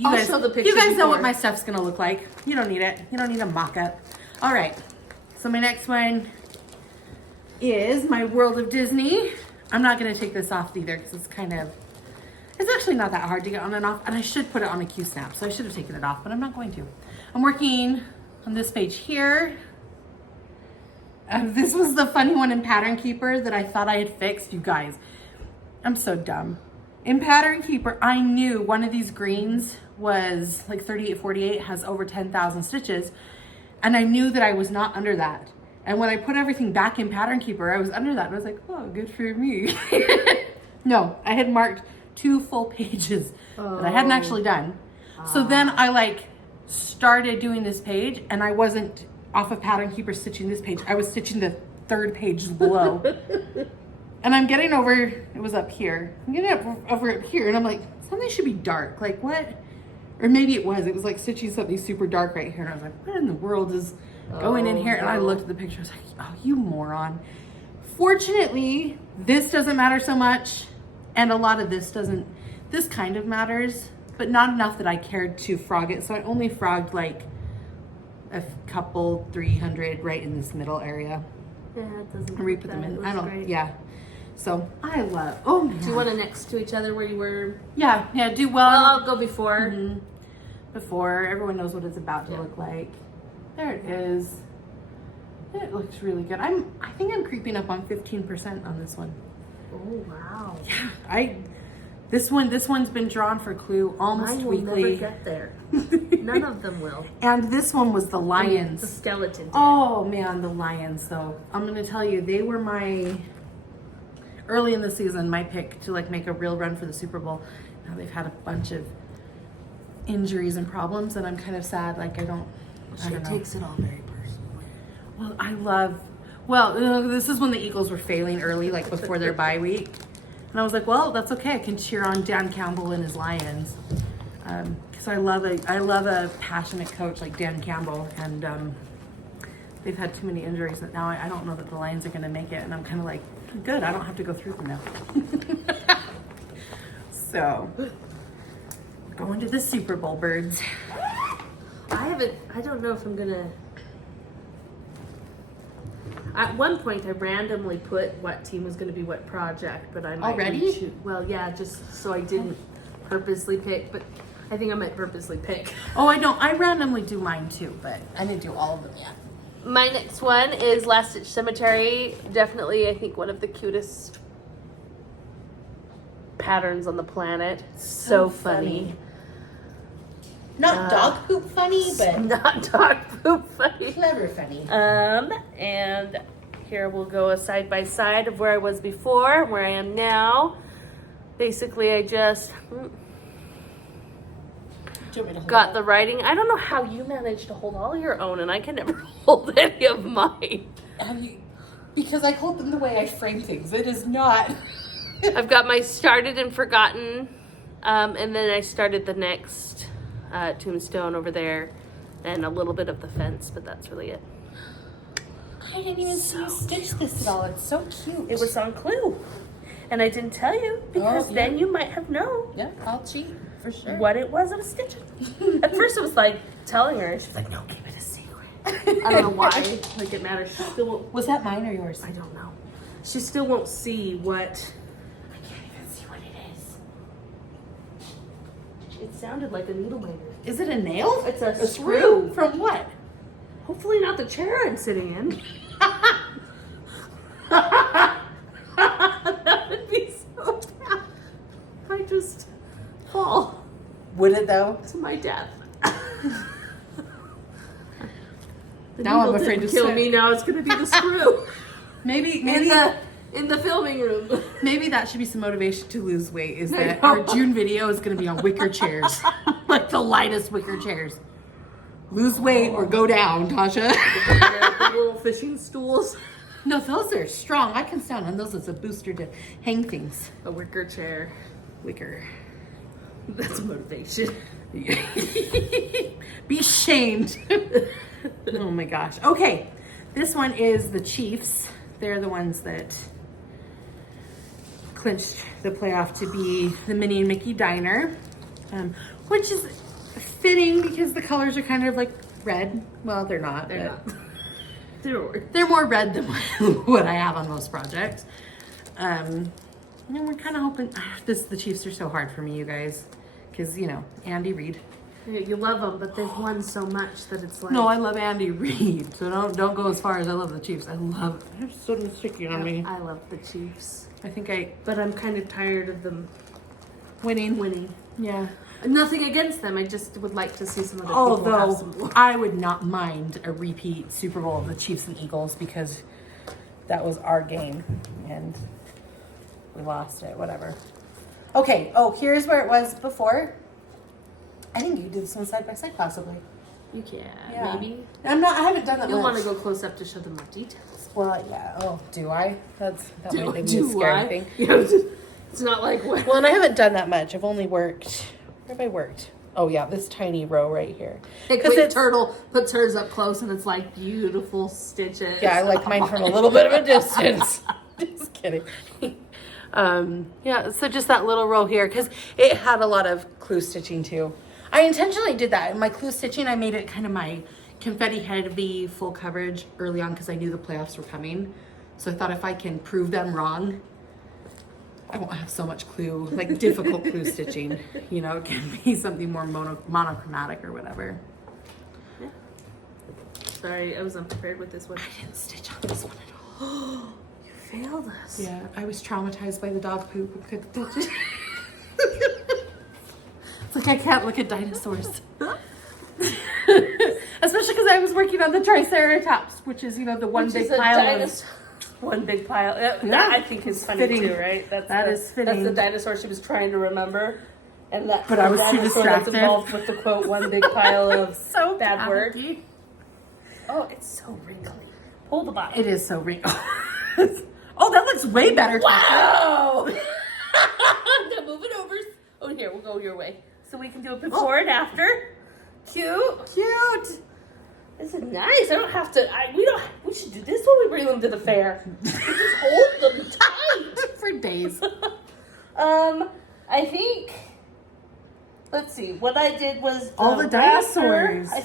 I'll show the picture you guys know before. what my stuff's gonna look like. You don't need it. You don't need a mock-up. All right. So my next one is my World of Disney. I'm not gonna take this off either because it's actually not that hard to get on and off. And I should put it on a Q-snap, so I should have taken it off, but I'm not going to. I'm working on this page here. This was the funny one in Pattern Keeper that I thought I had fixed. You guys, I'm so dumb. In Pattern Keeper, I knew one of these greens was like 3848, has over 10,000 stitches. And I knew that I was not under that. And when I put everything back in Pattern Keeper, I was under that. And I was like, oh, good for me. No, I had marked 2 full pages that I hadn't actually done. So then I started doing this page and I wasn't off of Pattern Keeper stitching this page. I was stitching the 3rd page below. And I'm getting over, it was up here. I'm getting over up here and I'm like, something should be dark. Like what? Or maybe it was like stitching something super dark right here. And I was like, what in the world is going in here? And I looked at the picture, I was like, oh, you moron. Fortunately, this doesn't matter so much. And a lot of this kind of matters, but not enough that I cared to frog it. So I only frogged like a couple 300 right in this middle area. Yeah, it doesn't. And re-put them in. I don't. Great. Yeah. So I love. Oh man. Do you want to next to each other where you were? Yeah. Do Well, well. I'll go before. Mhm. Before everyone knows what it's about to look like. There it is. It looks really good. I think I'm creeping up on 15% on this one. Oh wow. Yeah. This one's been drawn for Clue almost Mine will weekly. never get there. None of them will. And this one was the lions. The skeleton. Oh man, the lions. So I'm gonna tell you, they were early in the season, my pick to make a real run for the Super Bowl. Now they've had a bunch of injuries and problems, and I'm kind of sad. I don't know. Takes it all very personally. Well, this is when the Eagles were failing early, before their bye week. And I was like, well, that's okay. I can cheer on Dan Campbell and his Lions. Because I love a passionate coach like Dan Campbell. And they've had too many injuries that now I don't know that the Lions are going to make it. And I'm kind of like, good, I don't have to go through them now. So, going to the Super Bowl, birds. I don't know if I'm gonna. At one point, I randomly put what team was going to be what project, but I might Already? Well, yeah, just so I didn't purposely pick, but I think I might purposely pick. Oh, I don't. I randomly do mine too, but I didn't do all of them yet. My next one is Last Stitch Cemetery. Definitely, I think one of the cutest patterns on the planet. So funny. Not dog poop funny, but Not dog poop funny. clever funny. And here we'll go a side by side of where I was before, where I am now. Basically, I just got the writing. I don't know how you managed to hold all your own, and I can never hold any of mine. Because I hold them the way I frame things. It is not. I've got my started and forgotten, and then I started the next tombstone over there, and a little bit of the fence, but that's really it. I didn't even see you stitch this at all. It's so cute. It was on Clue, and I didn't tell you because then you might have known. Yeah, I'll cheat for sure. What it was I was stitching. At first, it was like telling her. She's like, "No, keep it a secret." I don't know why. Like it matters. She still won't. Was that mine or yours? I don't know. She still won't see what. I can't even see what it is. It sounded like a needle miter. Is it a nail? It's a screw. From what? Hopefully not the chair I'm sitting in. That would be so bad. I just fall Would it though? to my death. The Now I'm needle afraid didn't to kill sit. me. Now it's going to be the screw. Maybe in the filming room. Maybe that should be some motivation to lose weight, is that our June video is going to be on wicker chairs. Like the lightest wicker chairs. Lose weight or go down, Tasha. The little fishing stools. No, those are strong. I can stand on those as a booster to hang things. A wicker chair. Wicker. That's motivation. Be shamed. Oh my gosh. Okay, this one is the Chiefs. They're the ones that clinched the playoff to be the Minnie and Mickey Diner, which is fitting because the colors are kind of like red. Well, they're not. They're not. They're more red than what I have on most projects. And we're kind of hoping the Chiefs are so hard for me, you guys, because Andy Reid. You love them, but they've won so much that it's like. No, I love Andy Reid, so don't go as far as I love the Chiefs. They're so sticky on me. I love the Chiefs. But I'm kind of tired of them winning. Yeah. Nothing against them. I just would like to see some other people have some Although I would not mind a repeat Super Bowl of the Chiefs and Eagles because that was our game and we lost it. Whatever. Okay. Oh, here's where it was before. I think you did this one side by side, possibly. You can, Yeah. maybe. I haven't done that You'll much. want to go close up to show them more details. Well, yeah. Oh, do I? That might be a Do scary I? thing. It's not like what. Well, and I haven't done that much. I've only worked. Where have I worked? Oh, yeah, this tiny row right here. Because Turtle puts hers up close and it's like beautiful stitches. Yeah, I like mine from a little bit of a distance. Just kidding. Yeah, so just that little row here because it had a lot of clue stitching too. I intentionally did that. In my clue stitching, I made it kind of my confetti heavy full coverage early on because I knew the playoffs were coming. So I thought if I can prove them wrong, I won't have so much clue, like difficult clue stitching. It can be something more monochromatic or whatever. Yeah. Sorry, I was unprepared with this one. I didn't stitch on this one at all. You failed us. Yeah, I was traumatized by the dog poop and couldn't touch it. It's like I can't look at dinosaurs. Especially because I was working on the Triceratops, which is, the one Which big is a pile of... One big pile. That I think is funny fitting. too, right? That is fitting. That's the dinosaur she was trying to remember. And that But I was too dinosaur distracted. that's involved with the quote, one big pile of So bad word. panicky. Oh, it's so wrinkly. Pull the bottom. It is so wrinkly. Oh, that looks way better. Wow! Now move it over. Oh, here, we'll go your way. So we can do it before and after. Cute. This is nice. I don't have to. We should do this when we bring them to the fair. We just hold them tight For days. I think. Let's see. What I did was All the dinosaurs. I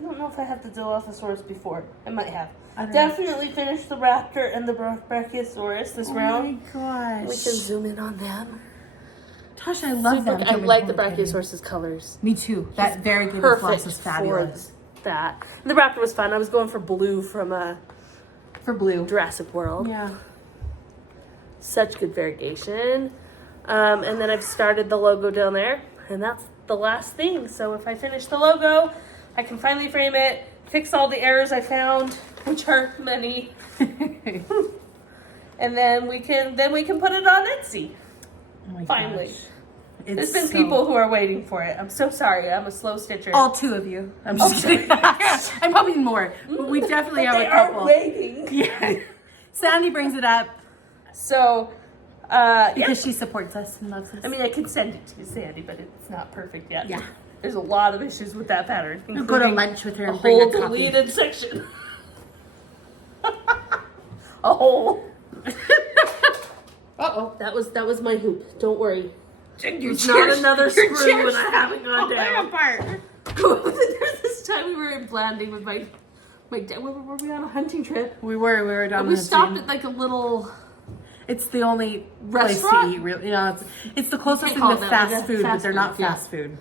don't know if I have the Dilophosaurus before. I might have. I don't Definitely finished the raptor and the Brachiosaurus this round. Oh my We gosh. can zoom in on them. Gosh, I love them. I like the Brachiosaurus' colors. Me too. That very good Perfect floss is fabulous. for that. And the raptor was fun. I was going for blue from For blue. Jurassic World. Yeah. Such good variegation. And then I've started the logo down there. And that's the last thing. So if I finish the logo, I can finally frame it, fix all the errors I found, which are many. And then we can put it on Etsy. Oh my Finally. gosh. There's been people who are waiting for it. I'm so sorry. I'm a slow stitcher. All two of you. I'm just kidding. I'm hoping more. But we definitely have they a couple. are waiting. Yeah. Sandy brings it up So, because she supports us and loves us. I mean, I could send it to you, Sandy, but it's not perfect yet. Yeah. There's a lot of issues with that pattern. We'll go to lunch with her A and bring whole a copy. deleted section. A whole. Uh-oh. That was my hoop. Don't worry. It's Not another screw and I haven't gone down. apart. There's this time we were in Blanding with my dad. Were we on a hunting trip? We were down We the stopped scene. at like a little. It's the only place to Restaurant? eat, really. It's the closest Can't thing call to it that, fast like a food, but fast they're not food, yeah. fast food.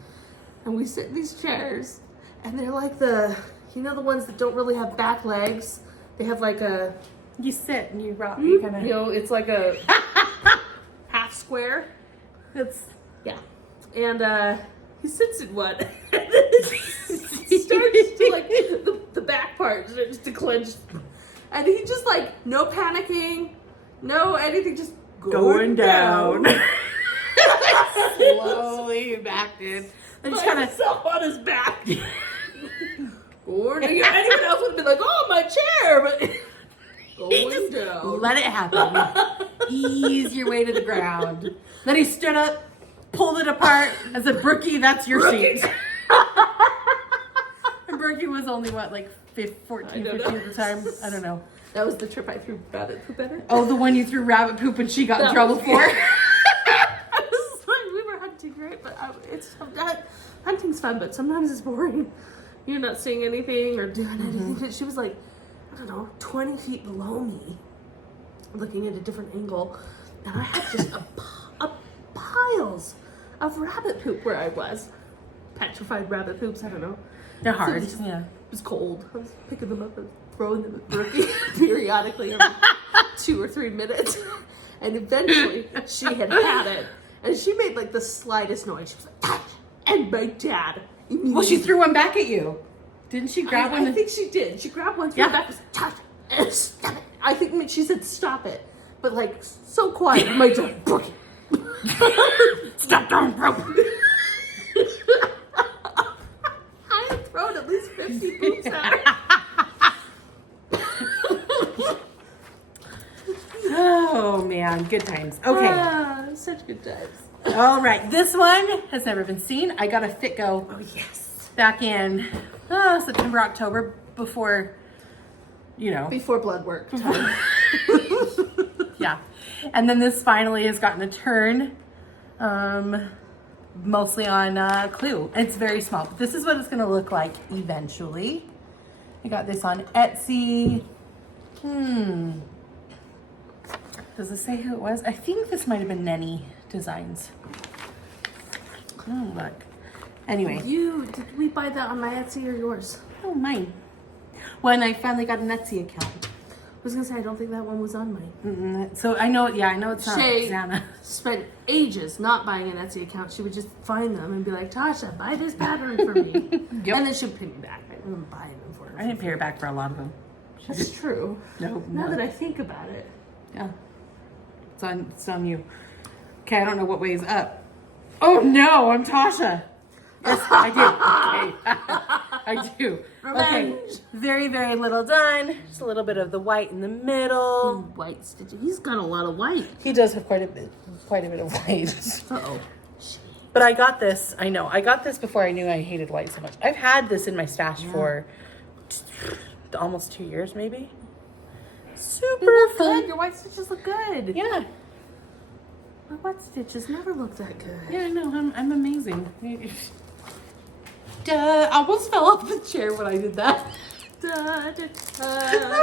And we sit in these chairs, and they're like the ones that don't really have back legs. They have like a, You sit and you rock. You kind of. it's like a half square. It's Yeah. And he sits in one. It starts to like the back part starts to clench. And he just like, no panicking, no anything, just Going down. Slowly backed in. And just kind of himself on his back. Or anyone else would have been like, oh, my chair, but going down. let it happen. Ease your way to the ground. Then he stood up, pulled it apart, and said, Brookie, that's your seat. And Brookie was only, what, like 14, 15 at the time? I don't know. That was the trip I threw rabbit poop at her. Oh, the one you threw rabbit poop and she got in trouble for? I was like, we were hunting, right? But hunting's fun, but sometimes it's boring. You're not seeing anything or doing anything. But she was like, I don't know, 20 feet below me, looking at a different angle. And I had just a piles of rabbit poop where I was. Petrified rabbit poops, I don't know. They're hard, It yeah. was cold. I was picking them up and throwing them at Brookie periodically every 2 or 3 minutes. And eventually she had it. And she made like the slightest noise. She was like, touch. And my dad. Well, she threw one back at you. Didn't she grab one? I think she did. She grabbed one, threw it back, and said, touch. And stop it. I think she said stop it. But like so quiet. My dad, Brookie. Stop throwing rope. I had thrown at least 50 poops at her. Oh man, good times. Okay. Such good times. All right, this one has never been seen. I got a Fitgo Oh, yes. back in September, October, before, you know. Before blood work time. Yeah. And then this finally has gotten a turn, mostly on Clue. It's very small. But this is what it's going to look like eventually. I got this on Etsy. Does it say who it was? I think this might have been Nenny Designs. Oh, look. Anyway. Did we buy that on my Etsy or yours? Oh, mine. When I finally got an Etsy account. I was gonna say, I don't think that one was on mine. So I know, I know it's not Shae Xana. spent ages not buying an Etsy account. She would just find them and be like, Tasha, buy this pattern for me. Yep. And then she'd pay me back. I wouldn't buy them for her. I didn't pay her back for a lot of them. That's true. No. Now that I think about it. Yeah. It's on you. Okay, I don't know what way is up. Oh no, I'm Tasha. Yes, I do. Okay. I do. Revenge. Okay. Very, very little done. Just a little bit of the white in the middle. White stitches. He's got a lot of white. He does have quite a bit of white. Uh-oh. But I got this. I know. I got this before I knew I hated white so much. I've had this in my stash for almost 2 years, maybe. Super fun. Your white stitches look good. Yeah. My white stitches never look that good. Yeah, no, I'm amazing. Duh, I almost fell off the chair when I did that. Da, da, da,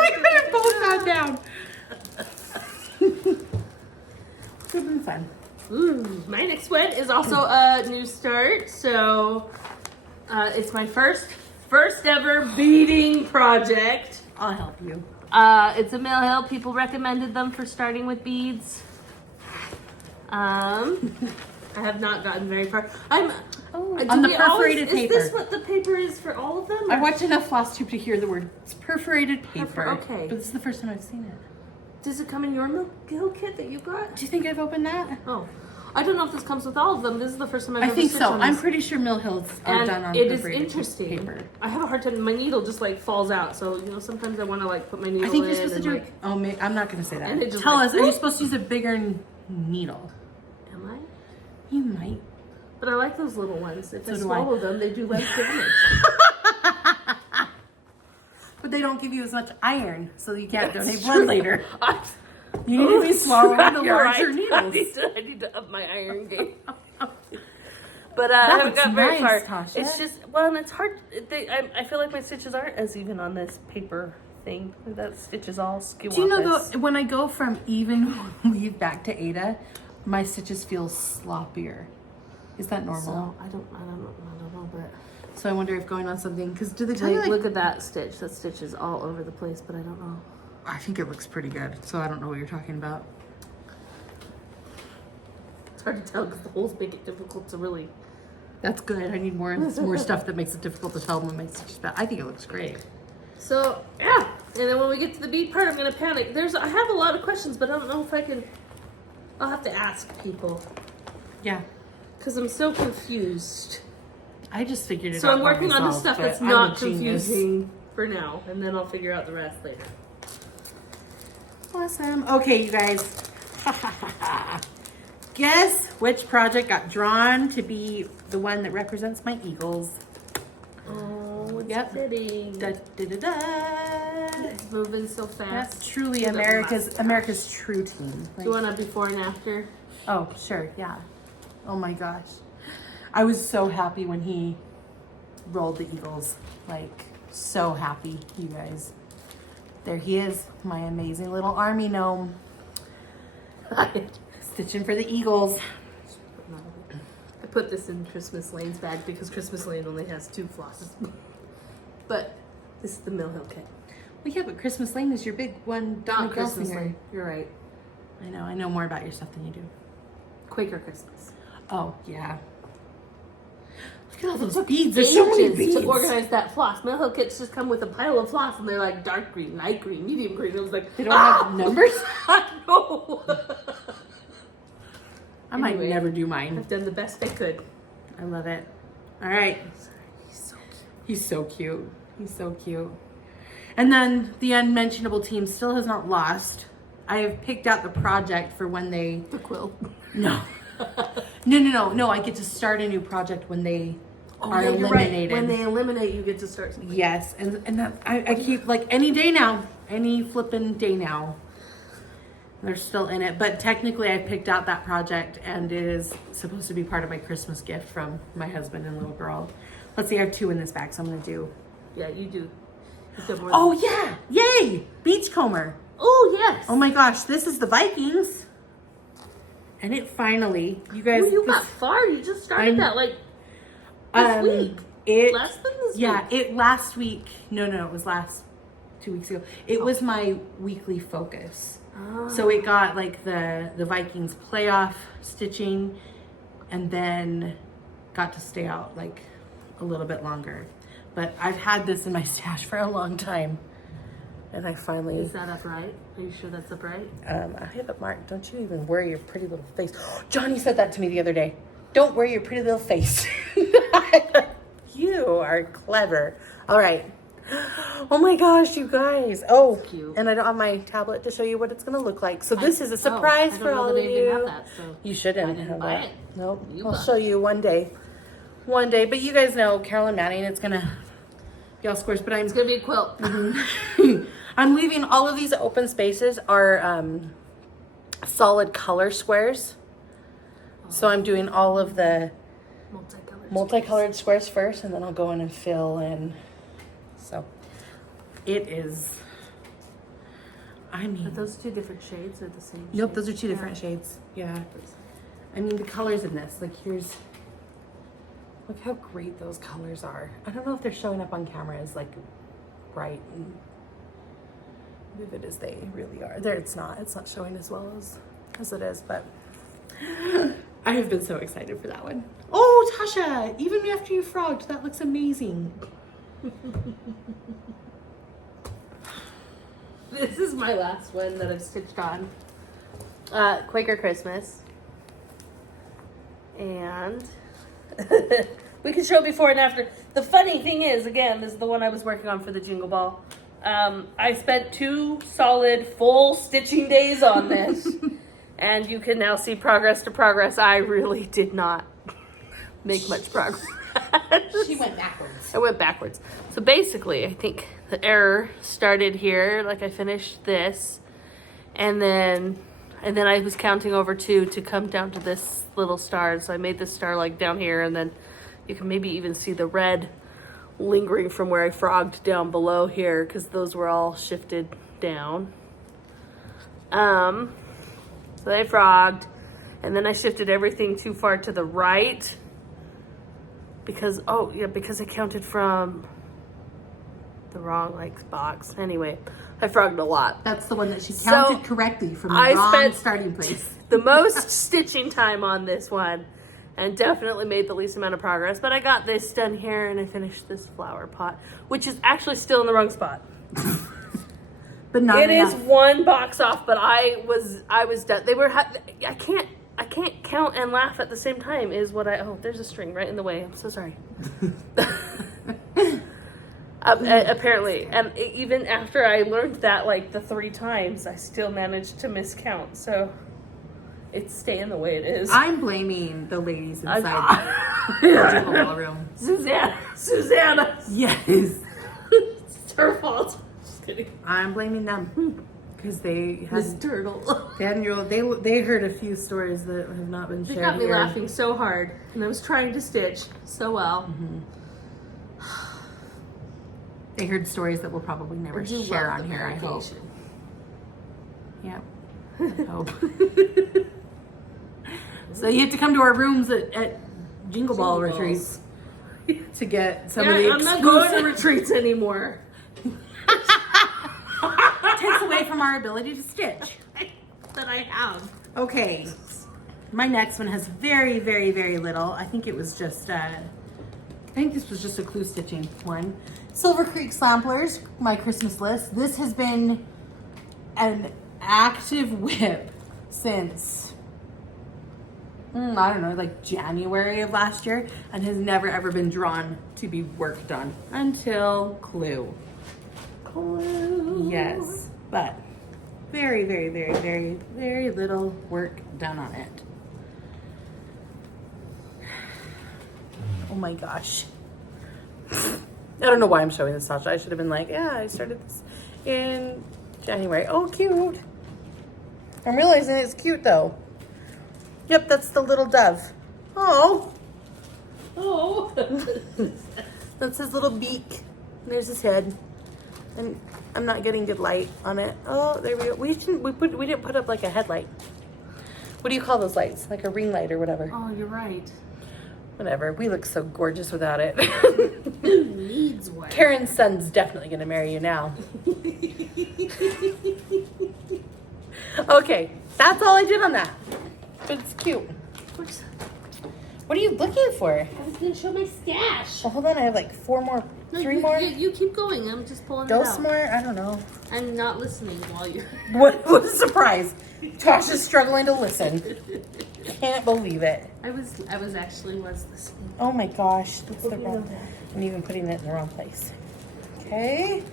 We could have both gone down. Could have been fun. Ooh, my next one is also a new start. So it's my first ever beading project. I'll help you. It's a Mill Hill. People recommended them for starting with beads. I have not gotten very far. On the perforated paper. Is this what the paper is for all of them? I watched enough Flosstube to hear the word. It's perforated paper. Okay. But this is the first time I've seen it. Does it come in your Mill Hill kit that you got? Do you think I've opened that? Oh. I don't know if this comes with all of them. This is the first time I've I ever think stitched so. on I'm this. pretty sure Mill Hills are And done on it is perforated interesting. paper. I have a hard time. My needle just like falls out. So sometimes I want to like put my needle in. I think you're supposed to do. like, Oh, I'm not going to say that. And it just Tell like, us. Are you whoop. supposed to use a bigger needle? Am I? You might. But I like those little ones. If So I do swallow them, they do less damage. But they don't give you as much iron, so you can't That's donate true. blood later. You need to be swallowing the You're larger right. needles. I need to up my iron game. But That I haven't looks got very nice, far. Tasha. It's just, well, and it's hard. I feel like my stitches aren't as even on this paper thing. That stitch is all skew. Do you know though, when I go from even weave back to Ada, my stitches feel sloppier. Is that normal? So I don't know, but So I wonder if going on something, because do they tell you like, like, look at that stitch. That stitch is all over the place, but I don't know. I think it looks pretty good, so I don't know what you're talking about. It's hard to tell because the holes make it difficult to really. That's good. I need more stuff that makes it difficult to tell when my stitches bad. I think it looks great. So yeah, And then when we get to the bead part, I'm gonna panic. I have a lot of questions, but I don't know if I can. I'll have to ask people Yeah. because I'm so confused. I just figured it out. So I'm working by on the myself, stuff but that's I'm not a genius. confusing for now, and then I'll figure out the rest later. Awesome. Okay, you guys. Guess which project got drawn to be the one that represents my eagles? Oh, it's Yep. fitting. Da, da, da, da. It's moving so fast. That's truly Oh my America's gosh. true team. Do you want a before and after? Oh, sure, yeah. Oh my gosh. I was so happy when he rolled the eagles. Like, so happy, you guys. There he is, my amazing little army gnome. Stitching for the eagles. I put this in Christmas Lane's bag because Christmas Lane only has 2 flosses. But this is the Mill Hill kit. Well, yeah, but Christmas Lane is your big one. Not Christmas Lane. You're right. I know more about your stuff than you do. Quaker Christmas. Oh, yeah. Look at all those beads. There's so many Ages beads. to organize that floss. Mill Hill kits just come with a pile of floss, and they're like dark green, light green, medium green. I was like, They don't have numbers? No. I might Anyway. never do mine. I've done the best I could. I love it. All right. He's so cute. He's so cute. He's so cute. And then the unmentionable team still has not lost. I have picked out the project for when they... The quill. No. No. I get to start a new project when they are yeah, you're right. eliminated. When they eliminate, you get to start something. Yes. And that I keep like any day now. Any flippin' day now. They're still in it. But technically I picked out that project and it is supposed to be part of my Christmas gift from my husband and little girl. Let's see, I have 2 in this bag, so I'm gonna do... Yeah, you do. You've done more Oh yeah! Yay! Beachcomber. Oh, yes. Oh my gosh, this is the Vikings. And it finally, you guys... Ooh, you this- got far. You just started I'm- that like this week. It, Less than this yeah, week. it last week. No, it was last 2 weeks ago. It was my weekly focus. Ah. So it got like the Vikings playoff stitching and then got to stay out like a little bit longer. But I've had this in my stash for a long time. And I finally... Is that upright? Are you sure that's upright? I have it marked. Don't you even worry your pretty little face. Johnny said that to me the other day. Don't worry your pretty little face. You are clever. All right. Oh my gosh, you guys. Oh, Cute. and I don't have my tablet to show you what it's going to look like. So this is a surprise I for don't know all that of I even have you. that, so You shouldn't I didn't have buy that. it. Nope. You I'll bought show you one day. One day. But you guys know Carolyn Manning, it's going to be all squares. But It's gonna be a quilt. I'm leaving all of these open spaces are solid color squares. So I'm doing all of the multicolored squares first, and then I'll go in and fill in. So it is, I mean, Are those 2 different shades or the same? yep, shade? those are 2 different shades. Yeah. I mean, the colors in this, like here's, look how great those colors are. I don't know if they're showing up on camera as like bright and vivid as they really are. There, it's not showing as well as it is, but I have been so excited for that one. Oh, Tasha, even after you frogged, that looks amazing. This is my last one that I've stitched on. Quaker Christmas. And we can show before and after. The funny thing is, again, this is the one I was working on for the Jingle Ball. I spent 2 solid full stitching days on this. And you can now see progress to progress. I really did not make much progress. She went backwards. I went backwards. So basically, I think the error started here. Like I finished this, and then I was counting over 2 to come down to this little star. So I made this star like down here, and then you can maybe even see the red lingering from where I frogged down below here, because those were all shifted down. So I frogged, and then I shifted everything too far to the right. Because I counted from the wrong box. Anyway, I frogged a lot. That's the one that she So, counted correctly from the I wrong spent starting place. The most stitching time on this one, and definitely made the least amount of progress. But I got this done here, and I finished this flower pot, which is actually still in the wrong spot. But not It enough. is one box off, but I was done. They were. I can't count and laugh at the same time. Is what I. Oh, there's a string right in the way. I'm so sorry. Apparently, and even after I learned that like the 3 times, I still managed to miscount. So it's staying the way it is. I'm blaming the ladies inside the Jingle Ball room. Susanna. Yes. It's her fault. Just kidding. I'm blaming them because they Miss had Turtle. Daniel. They heard a few stories that have not been They shared got me here. laughing so hard, and I was trying to stitch so well. Mm-hmm. They heard stories that we'll probably never I do share love on the here. I hope. medication. Yep. I hope. So you have to come to our rooms at Jingle Ball Jingle retreats to get some Yeah, of the I'm not going to exclusive. retreats anymore. Takes away from our ability to stitch. That I have. Okay. My next one has very, very, very little. I think it was just, I think this was just a clue stitching one. Silver Creek Samplers, my Christmas list. This has been an active whip since, I don't know, like January of last year, and has never ever been drawn to be worked on until Clue. Clue. Yes, but very, very, very, very, very little work done on it. Oh my gosh. I don't know why I'm showing this, Toshia. I should have been like, yeah, I started this in January. Oh, cute. I'm realizing it's cute though. Yep, that's the little dove. Oh. Oh. That's his little beak. There's his head. And I'm not getting good light on it. Oh, there we go. We didn't put up like a headlight. What do you call those lights? Like a ring light or whatever. Oh, you're right. Whatever. We look so gorgeous without it. Who needs one? Karen's son's definitely gonna marry you now. Okay, that's all I did on that. But it's cute. What are you looking for? I was going to show my stash. Well, hold on. I have like 4 more, No, 3 you, more. You keep going. I'm just pulling it Dose out. more? I don't know. I'm not listening while you're... What a surprise. Tosh is struggling to listen. Can't believe it. I was listening. Oh my gosh. That's the wrong. I'm even putting it in the wrong place. Okay.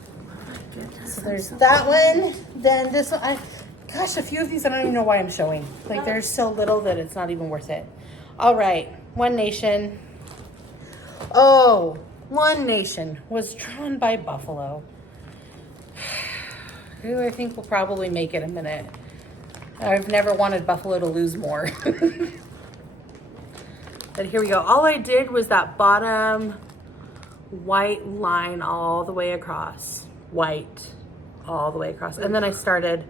So there's that one. Then this one. Gosh, a few of these I don't even know why I'm showing. Like there's so little that it's not even worth it. All right. One Nation. Oh, One Nation was drawn by Buffalo. Who I think will probably make it a minute. I've never wanted Buffalo to lose more. But here we go. All I did was that bottom white line all the way across. White all the way across. And then I started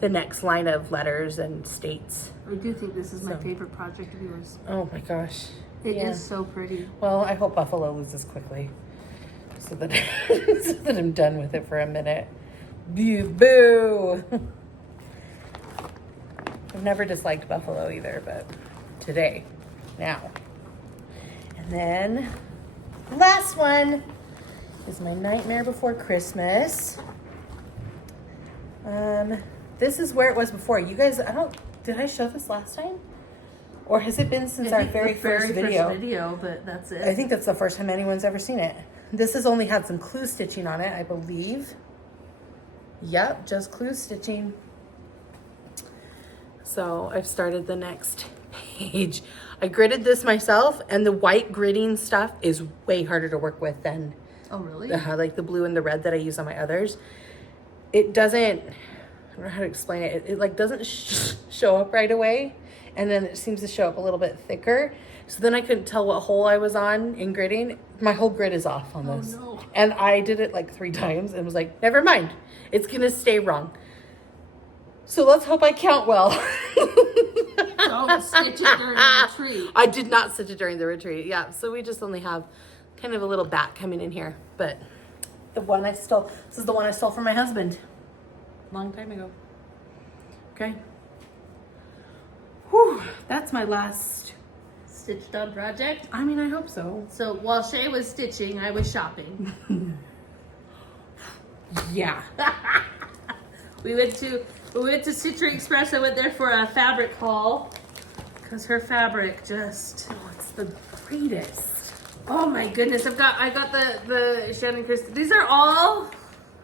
the next line of letters and states. I do think this is my favorite project of yours. Oh my gosh. It is so pretty. Well, I hope Buffalo loses quickly so that, so that I'm done with it for a minute. Boo! I've never disliked Buffalo either, but today, now. And then the last one is my Nightmare Before Christmas. This is where it was before. You guys, did I show this last time? Or has it been since our very first video? But that's it. I think that's the first time anyone's ever seen it. This has only had some clue stitching on it, I believe. Yep, just clue stitching. So I've started the next page. I gridded this myself, and the white gridding stuff is way harder to work with than Oh, really? like the blue and the red that I use on my others. It doesn't, I don't know how to explain it. It like doesn't show up right away, and then it seems to show up a little bit thicker. So then I couldn't tell what hole I was on in gridding. My whole grid is off on this. Oh, no. And I did it like 3 times and was like, never mind. It's going to stay wrong. So let's hope I count well. Don't stitch it during the retreat. I did not stitch it during the retreat. Yeah, so we just only have kind of a little back coming in here. But the one I stole, this is the one I stole from my husband a long time ago. Okay. Whew, that's my last. Stitched on project. I mean, I hope so. So while Shae was stitching, I was shopping. Yeah. We went to Citrus Express. I went there for a fabric haul because her fabric just, Oh, it's the greatest. oh my goodness. I got the Shannon Christie. These are all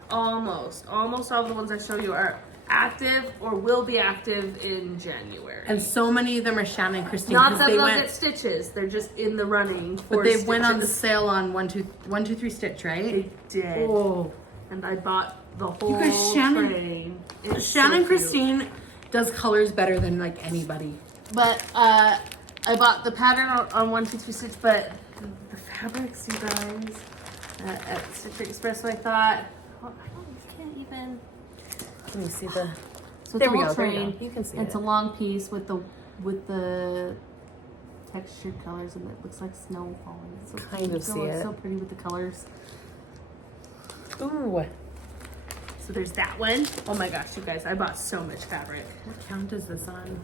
almost all the ones I show you are active or will be active in January. And so many of them are Shannon Christine. Not that they'll get stitches. They're just in the running for But they stitches. went on the sale on 1 2 3 Stitch, right? They did. Oh. And I bought the whole You guys, Shannon- train. It's Shannon so cute. Christine does colors better than like anybody. But I bought the pattern on 1 2 3 Stitch, but the fabrics, you guys, at Citrus Express, so I thought, oh, you can't even. Let me see the. So it's There a we whole go. There train. you go. You can see It's it. a long piece with the textured colors, and it looks like snow falling. It's so Kind of pretty. see It's it. so pretty with the colors. Ooh. So there's that one. Oh my gosh, you guys, I bought so much fabric. What count is this on?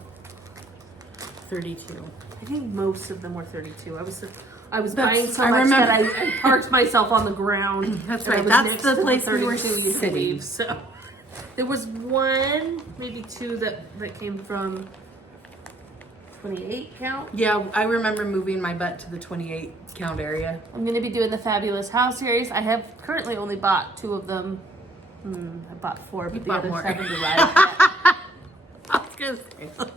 32. I think most of them were 32. I was That's- buying so I much remember- that I parked myself on the ground. That's And I right. was That's next the to place we were 32 you sitting. leave, So there was one, maybe two that came from 28 count. Yeah, I remember moving my butt to the 28 count area. I'm going to be doing the Fabulous House series. I have currently only bought 2 of them. I bought 4, but the bought others more. haven't arrived yet. I was gonna say.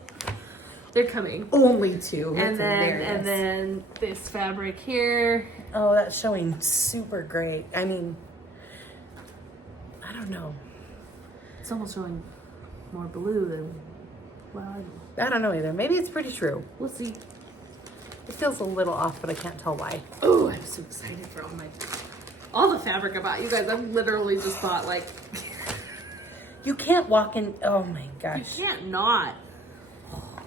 They're coming. Only 2. And That's then hilarious. this fabric here. Oh, that's showing super great. I mean, I don't know. It's almost showing more blue than, well, I don't know. I don't know either. Maybe it's pretty true. We'll see. It feels a little off, but I can't tell why. Oh, I'm so excited for all the fabric I bought. You guys, I've literally just bought like, You can't walk in. Oh my you gosh. can't not.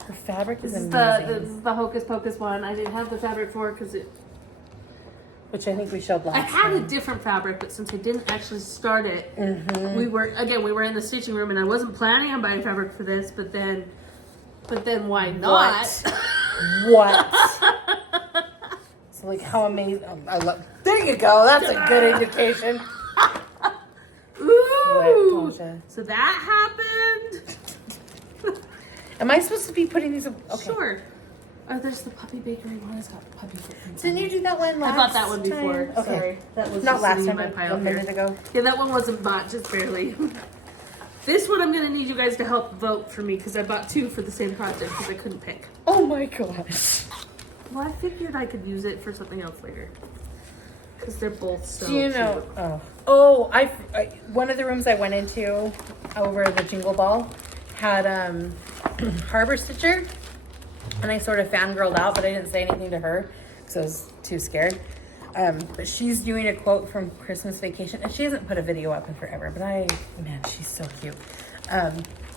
Her fabric is This is amazing. the Hocus Pocus one. I didn't have the fabric for it because Which I think we showed last I had a time. different fabric, but since I didn't actually start it, Mm-hmm. we were in the stitching room and I wasn't planning on buying fabric for this, but then why not? What? So like how amazing. Oh, I love. There you go. That's a good indication. Ooh! Toshia. So that happened. Am I supposed to be putting these? Okay. Sure. Oh, there's the Puppy Bakery one. It's got puppy footprints. Didn't you do that one last I bought that one before. time? Okay. Sorry. That was Not just last sitting in time, my but pile a minute here. ago. Yeah, that one wasn't bought, just barely. This one I'm going to need you guys to help vote for me because I bought 2 for the same project because I couldn't pick. Oh my gosh. Well, I figured I could use it for something else later. Because they're both so Do you know? cute. Oh, I one of the rooms I went into over the Jingle Ball had Harbor Stitcher, and I sort of fangirled out, but I didn't say anything to her because I was too scared. But she's doing a quote from Christmas Vacation, and she hasn't put a video up in forever. But man, she's so cute.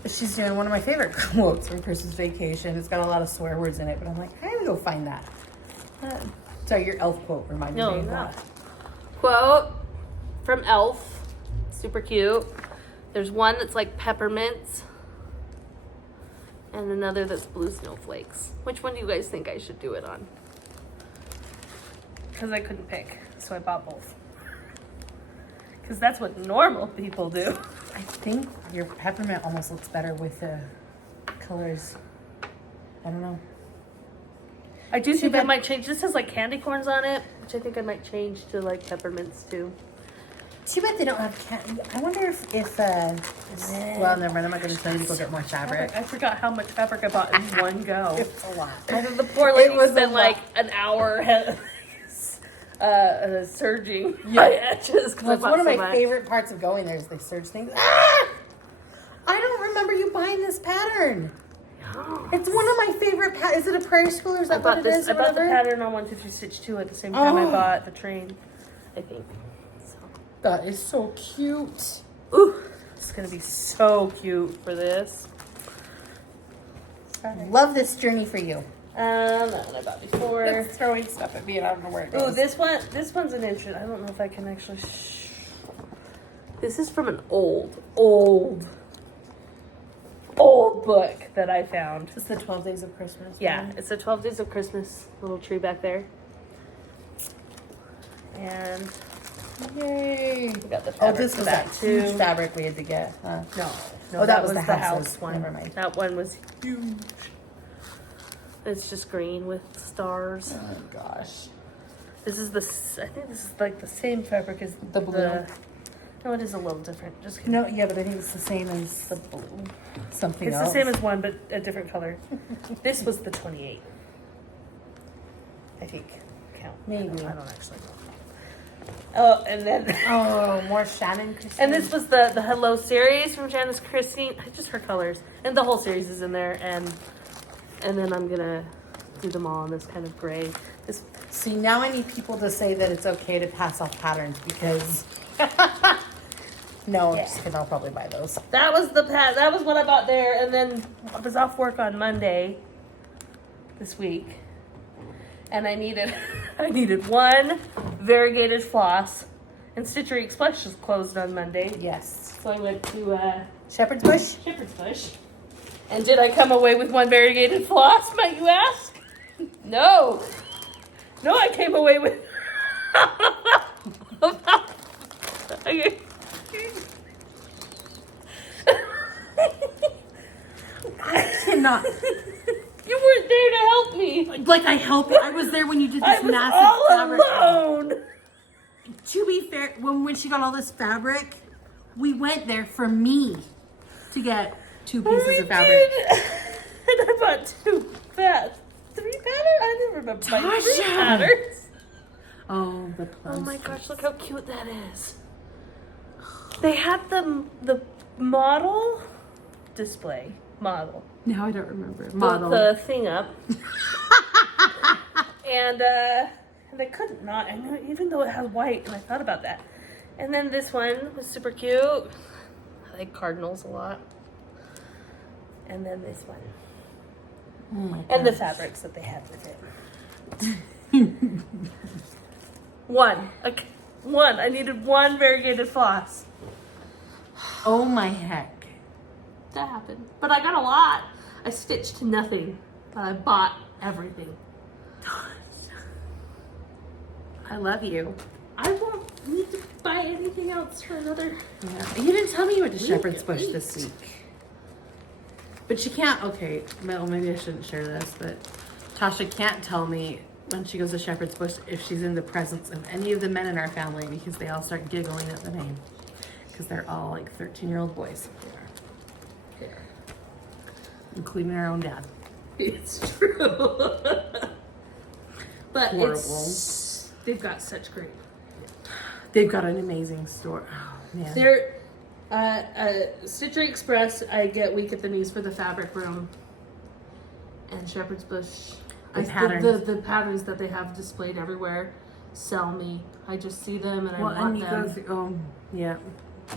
She's doing one of my favorite quotes from Christmas Vacation. It's got a lot of swear words in it, but I'm like, I gotta go find that. Sorry, your elf quote reminded me of that. Quote from Elf. Super cute. There's one that's like peppermints. And another that's blue snowflakes. Which one do you guys think I should do it on? Because I couldn't pick. So I bought both. Because that's what normal people do. I think your peppermint almost looks better with the colors. I don't know. I do think I bad. might change. This has like candy corns on it, which I think I might change to like peppermints too. Too bad they don't have candy. I wonder if well, never mind. I'm not going to tell you to go get more fabric. I forgot how much fabric I bought in one go. It's a lot. The poor lady was a spent lot. like an hour surging my edges. Well, it's one of my favorite parts of going there is they search things. Ah! I don't remember you buying this pattern. It's one of my favorite patterns. Is it a prairie school or is that what it is? I Or bought the whatever? pattern on 1 2 3 Stitch 2 at the same time I Oh. bought the train. I think. So. That is so cute. Ooh, it's gonna be so cute for this. Love this journey for you. That one I bought before. It's throwing stuff at me and I don't know where it goes. Ooh, this one's an interest. I don't know if I can actually. This is from an old book that I found. It's the 12 Days of Christmas. Yeah, one. it's the 12 Days of Christmas little tree back there. And Yay! We got the Oh, fabric this for was that that too. huge fabric we had to get. Huh? No, Oh, that was the house houses. one. Never mind. That one was huge. It's just green with stars. Oh gosh. This is I think this is like the same fabric as The blue. No, it is a little different. Just kidding. No, yeah, but I think it's the same as the blue. Something It's else. the same as one, but a different color. This was the 28. I think. Count. Maybe. I don't actually know. Oh, and then. Oh, more Shannon Christine. And this was the Hello series from Janice Christine. Just her colors, and the whole series is in there. And then I'm gonna do them all in this kind of gray. This. See, now I need people to say that it's okay to pass off patterns because. No, I'm just kidding. I'll probably buy those. That was That was what I bought there, and then I was off work on Monday this week, and I needed one variegated floss, and Stitchery Express just closed on Monday. Yes. So I went to Shepherd's Bush? Shepherd's Bush. And did I come away with one variegated floss, might you ask? No. No, I came away with okay. I cannot. You weren't there to help me. Like, I help you. I was there when you did I this was massive all fabric. alone. To be fair, when she got all this fabric, we went there for me to get 2 pieces of fabric. Did. And I bought 3 patterns. I never remember buying 3 Toshia. patterns. Oh, the plum. Oh my gosh, look how cute that is. They had the model display. Model. Now I don't remember. Model. The thing up. and I couldn't not, I know, even though it has white, and I thought about that. And then this one was super cute. I like cardinals a lot. And then this one. Oh my And the gosh. fabrics that they had with it. One. Okay. One. I needed one variegated floss. Oh my heck. That happened. But I got a lot. I stitched nothing. But I bought everything. I love you. I won't need to buy anything else for another. Yeah. You didn't tell me you went to Week Shepherd's at Bush least. this week. But she can't, okay, well, maybe I shouldn't share this, but Toshia can't tell me when she goes to Shepherd's Bush if she's in the presence of any of the men in our family because they all start giggling at the name. Because they're all like 13-year-old boys. They are. Including our own dad. It's true. But Horrible. they've got such great. They've got an amazing store. Oh, man. They're Stitchery Express. I get weak at the knees for the fabric room, and Shepherd's Bush. The patterns. The patterns that they have displayed everywhere sell me. I just see them and I want and you them. go through, oh, yeah.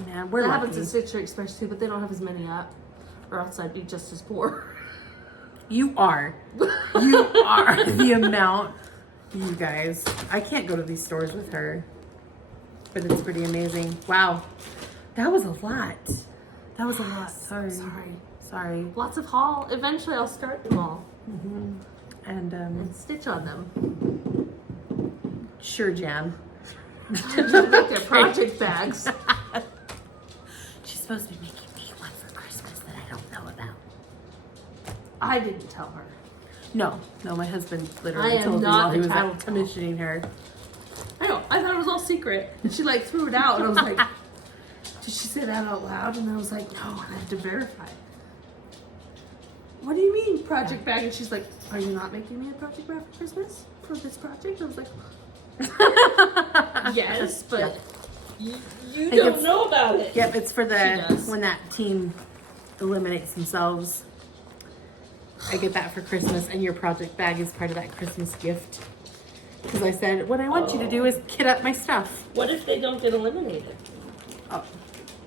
Man, we're That lucky. happens at Stitchery Express too, but they don't have as many up, or else I'd be just as poor. You are. You are the amount. You guys. I can't go to these stores with her. But it's pretty amazing. Wow. That was a lot. That was a lot. Sorry. Sorry. Lots of haul. Eventually I'll start them all And stitch on them. sure, Jan. To make their project bags. She's supposed to be making me one for Christmas that I don't know about. I didn't tell her. No, my husband literally I am told me not while he the was tattle out tale. commissioning her. I know. I thought it was all secret. And she like threw it out and I was like, did she say that out loud? And I was like, no, and I had to verify. What do you mean project bag? And she's like, are you not making me a project bag for Christmas? For this project? I was like, yes, but Yep. you think don't it's- know about it. Yep, it's for She the does. when that team eliminates themselves. I get that for Christmas, and your project bag is part of that Christmas gift. Because I said, what I want you to do is kit up my stuff. What if they don't get eliminated? Oh,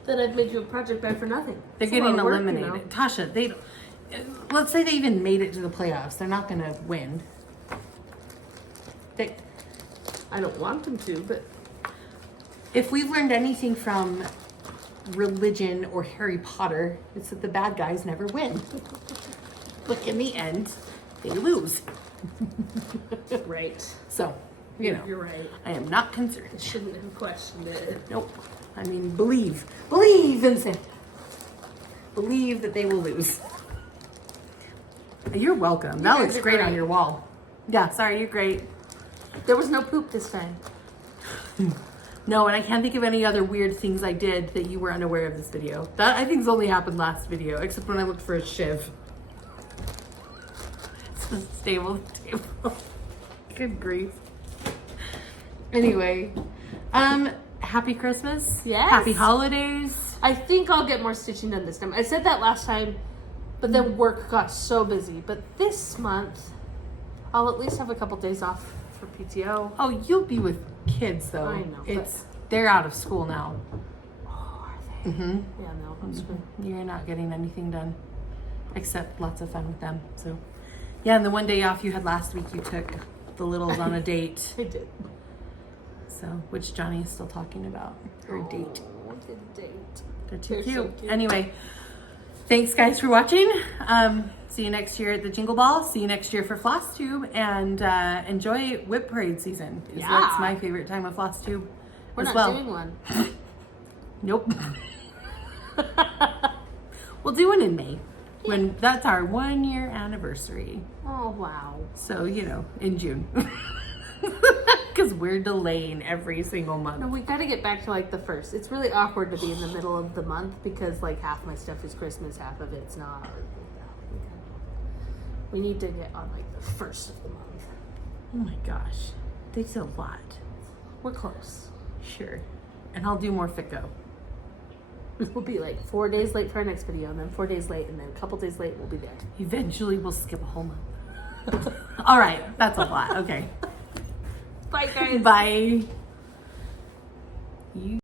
Then I'd make you a project bag for nothing. they're It's a lot getting of work, you eliminated. Tasha, they let's say they even made it to the playoffs. They're not going to win. They, know. I don't want them to, but if we've learned anything from religion or Harry Potter, it's that the bad guys never win. Look, in the end, they lose. right. So, You know, You're right. I am not concerned. I shouldn't have questioned it. Nope. I mean, believe in Santa. Believe that they will lose. You're welcome. That guys looks are great on great. your wall. Yeah, sorry, you're great. There was no poop this time. No, and I can't think of any other weird things I did that you were unaware of this video. That I think's only happened last video, except when I looked for a shiv. It's a stable table. Good grief. Anyway, happy Christmas. Yes. Happy holidays. I think I'll get more stitching done this time. I said that last time, but then work got so busy. But this month, I'll at least have a couple days off for PTO. Oh, you'll be with kids though. I know, They're out of school now. Oh, are they? Mm-hmm. Yeah, no, that's good. You're not getting anything done, except lots of fun with them. So, yeah, and the one day off you had last week, you took the littles on a date. I did. So, which Johnny is still talking about her date. Oh, the date. They're too They're cute. so cute. Anyway, thanks guys for watching. See you next year at the Jingle Ball. See you next year for Flosstube, and enjoy Whip Parade season. 'Cause Yeah. that's my favorite time of Flosstube. We're as not well. doing one. Nope. We'll do one in May when that's our 1 year anniversary. Oh, wow. So, you know, in June. Because we're delaying every single No, month. we got to get back to like the first. It's really awkward to be in the middle of the month because like half my stuff is Christmas, half of it's not. We need to get on like the first of the month. Oh my gosh. Takes a lot. We're close. Sure. And I'll do more Fico. We'll be like 4 days late for our next video, and then 4 days late, and then a couple days late, we'll be there. Eventually we'll skip a whole month. All right. That's a lot. Okay. Bye, guys. Bye. You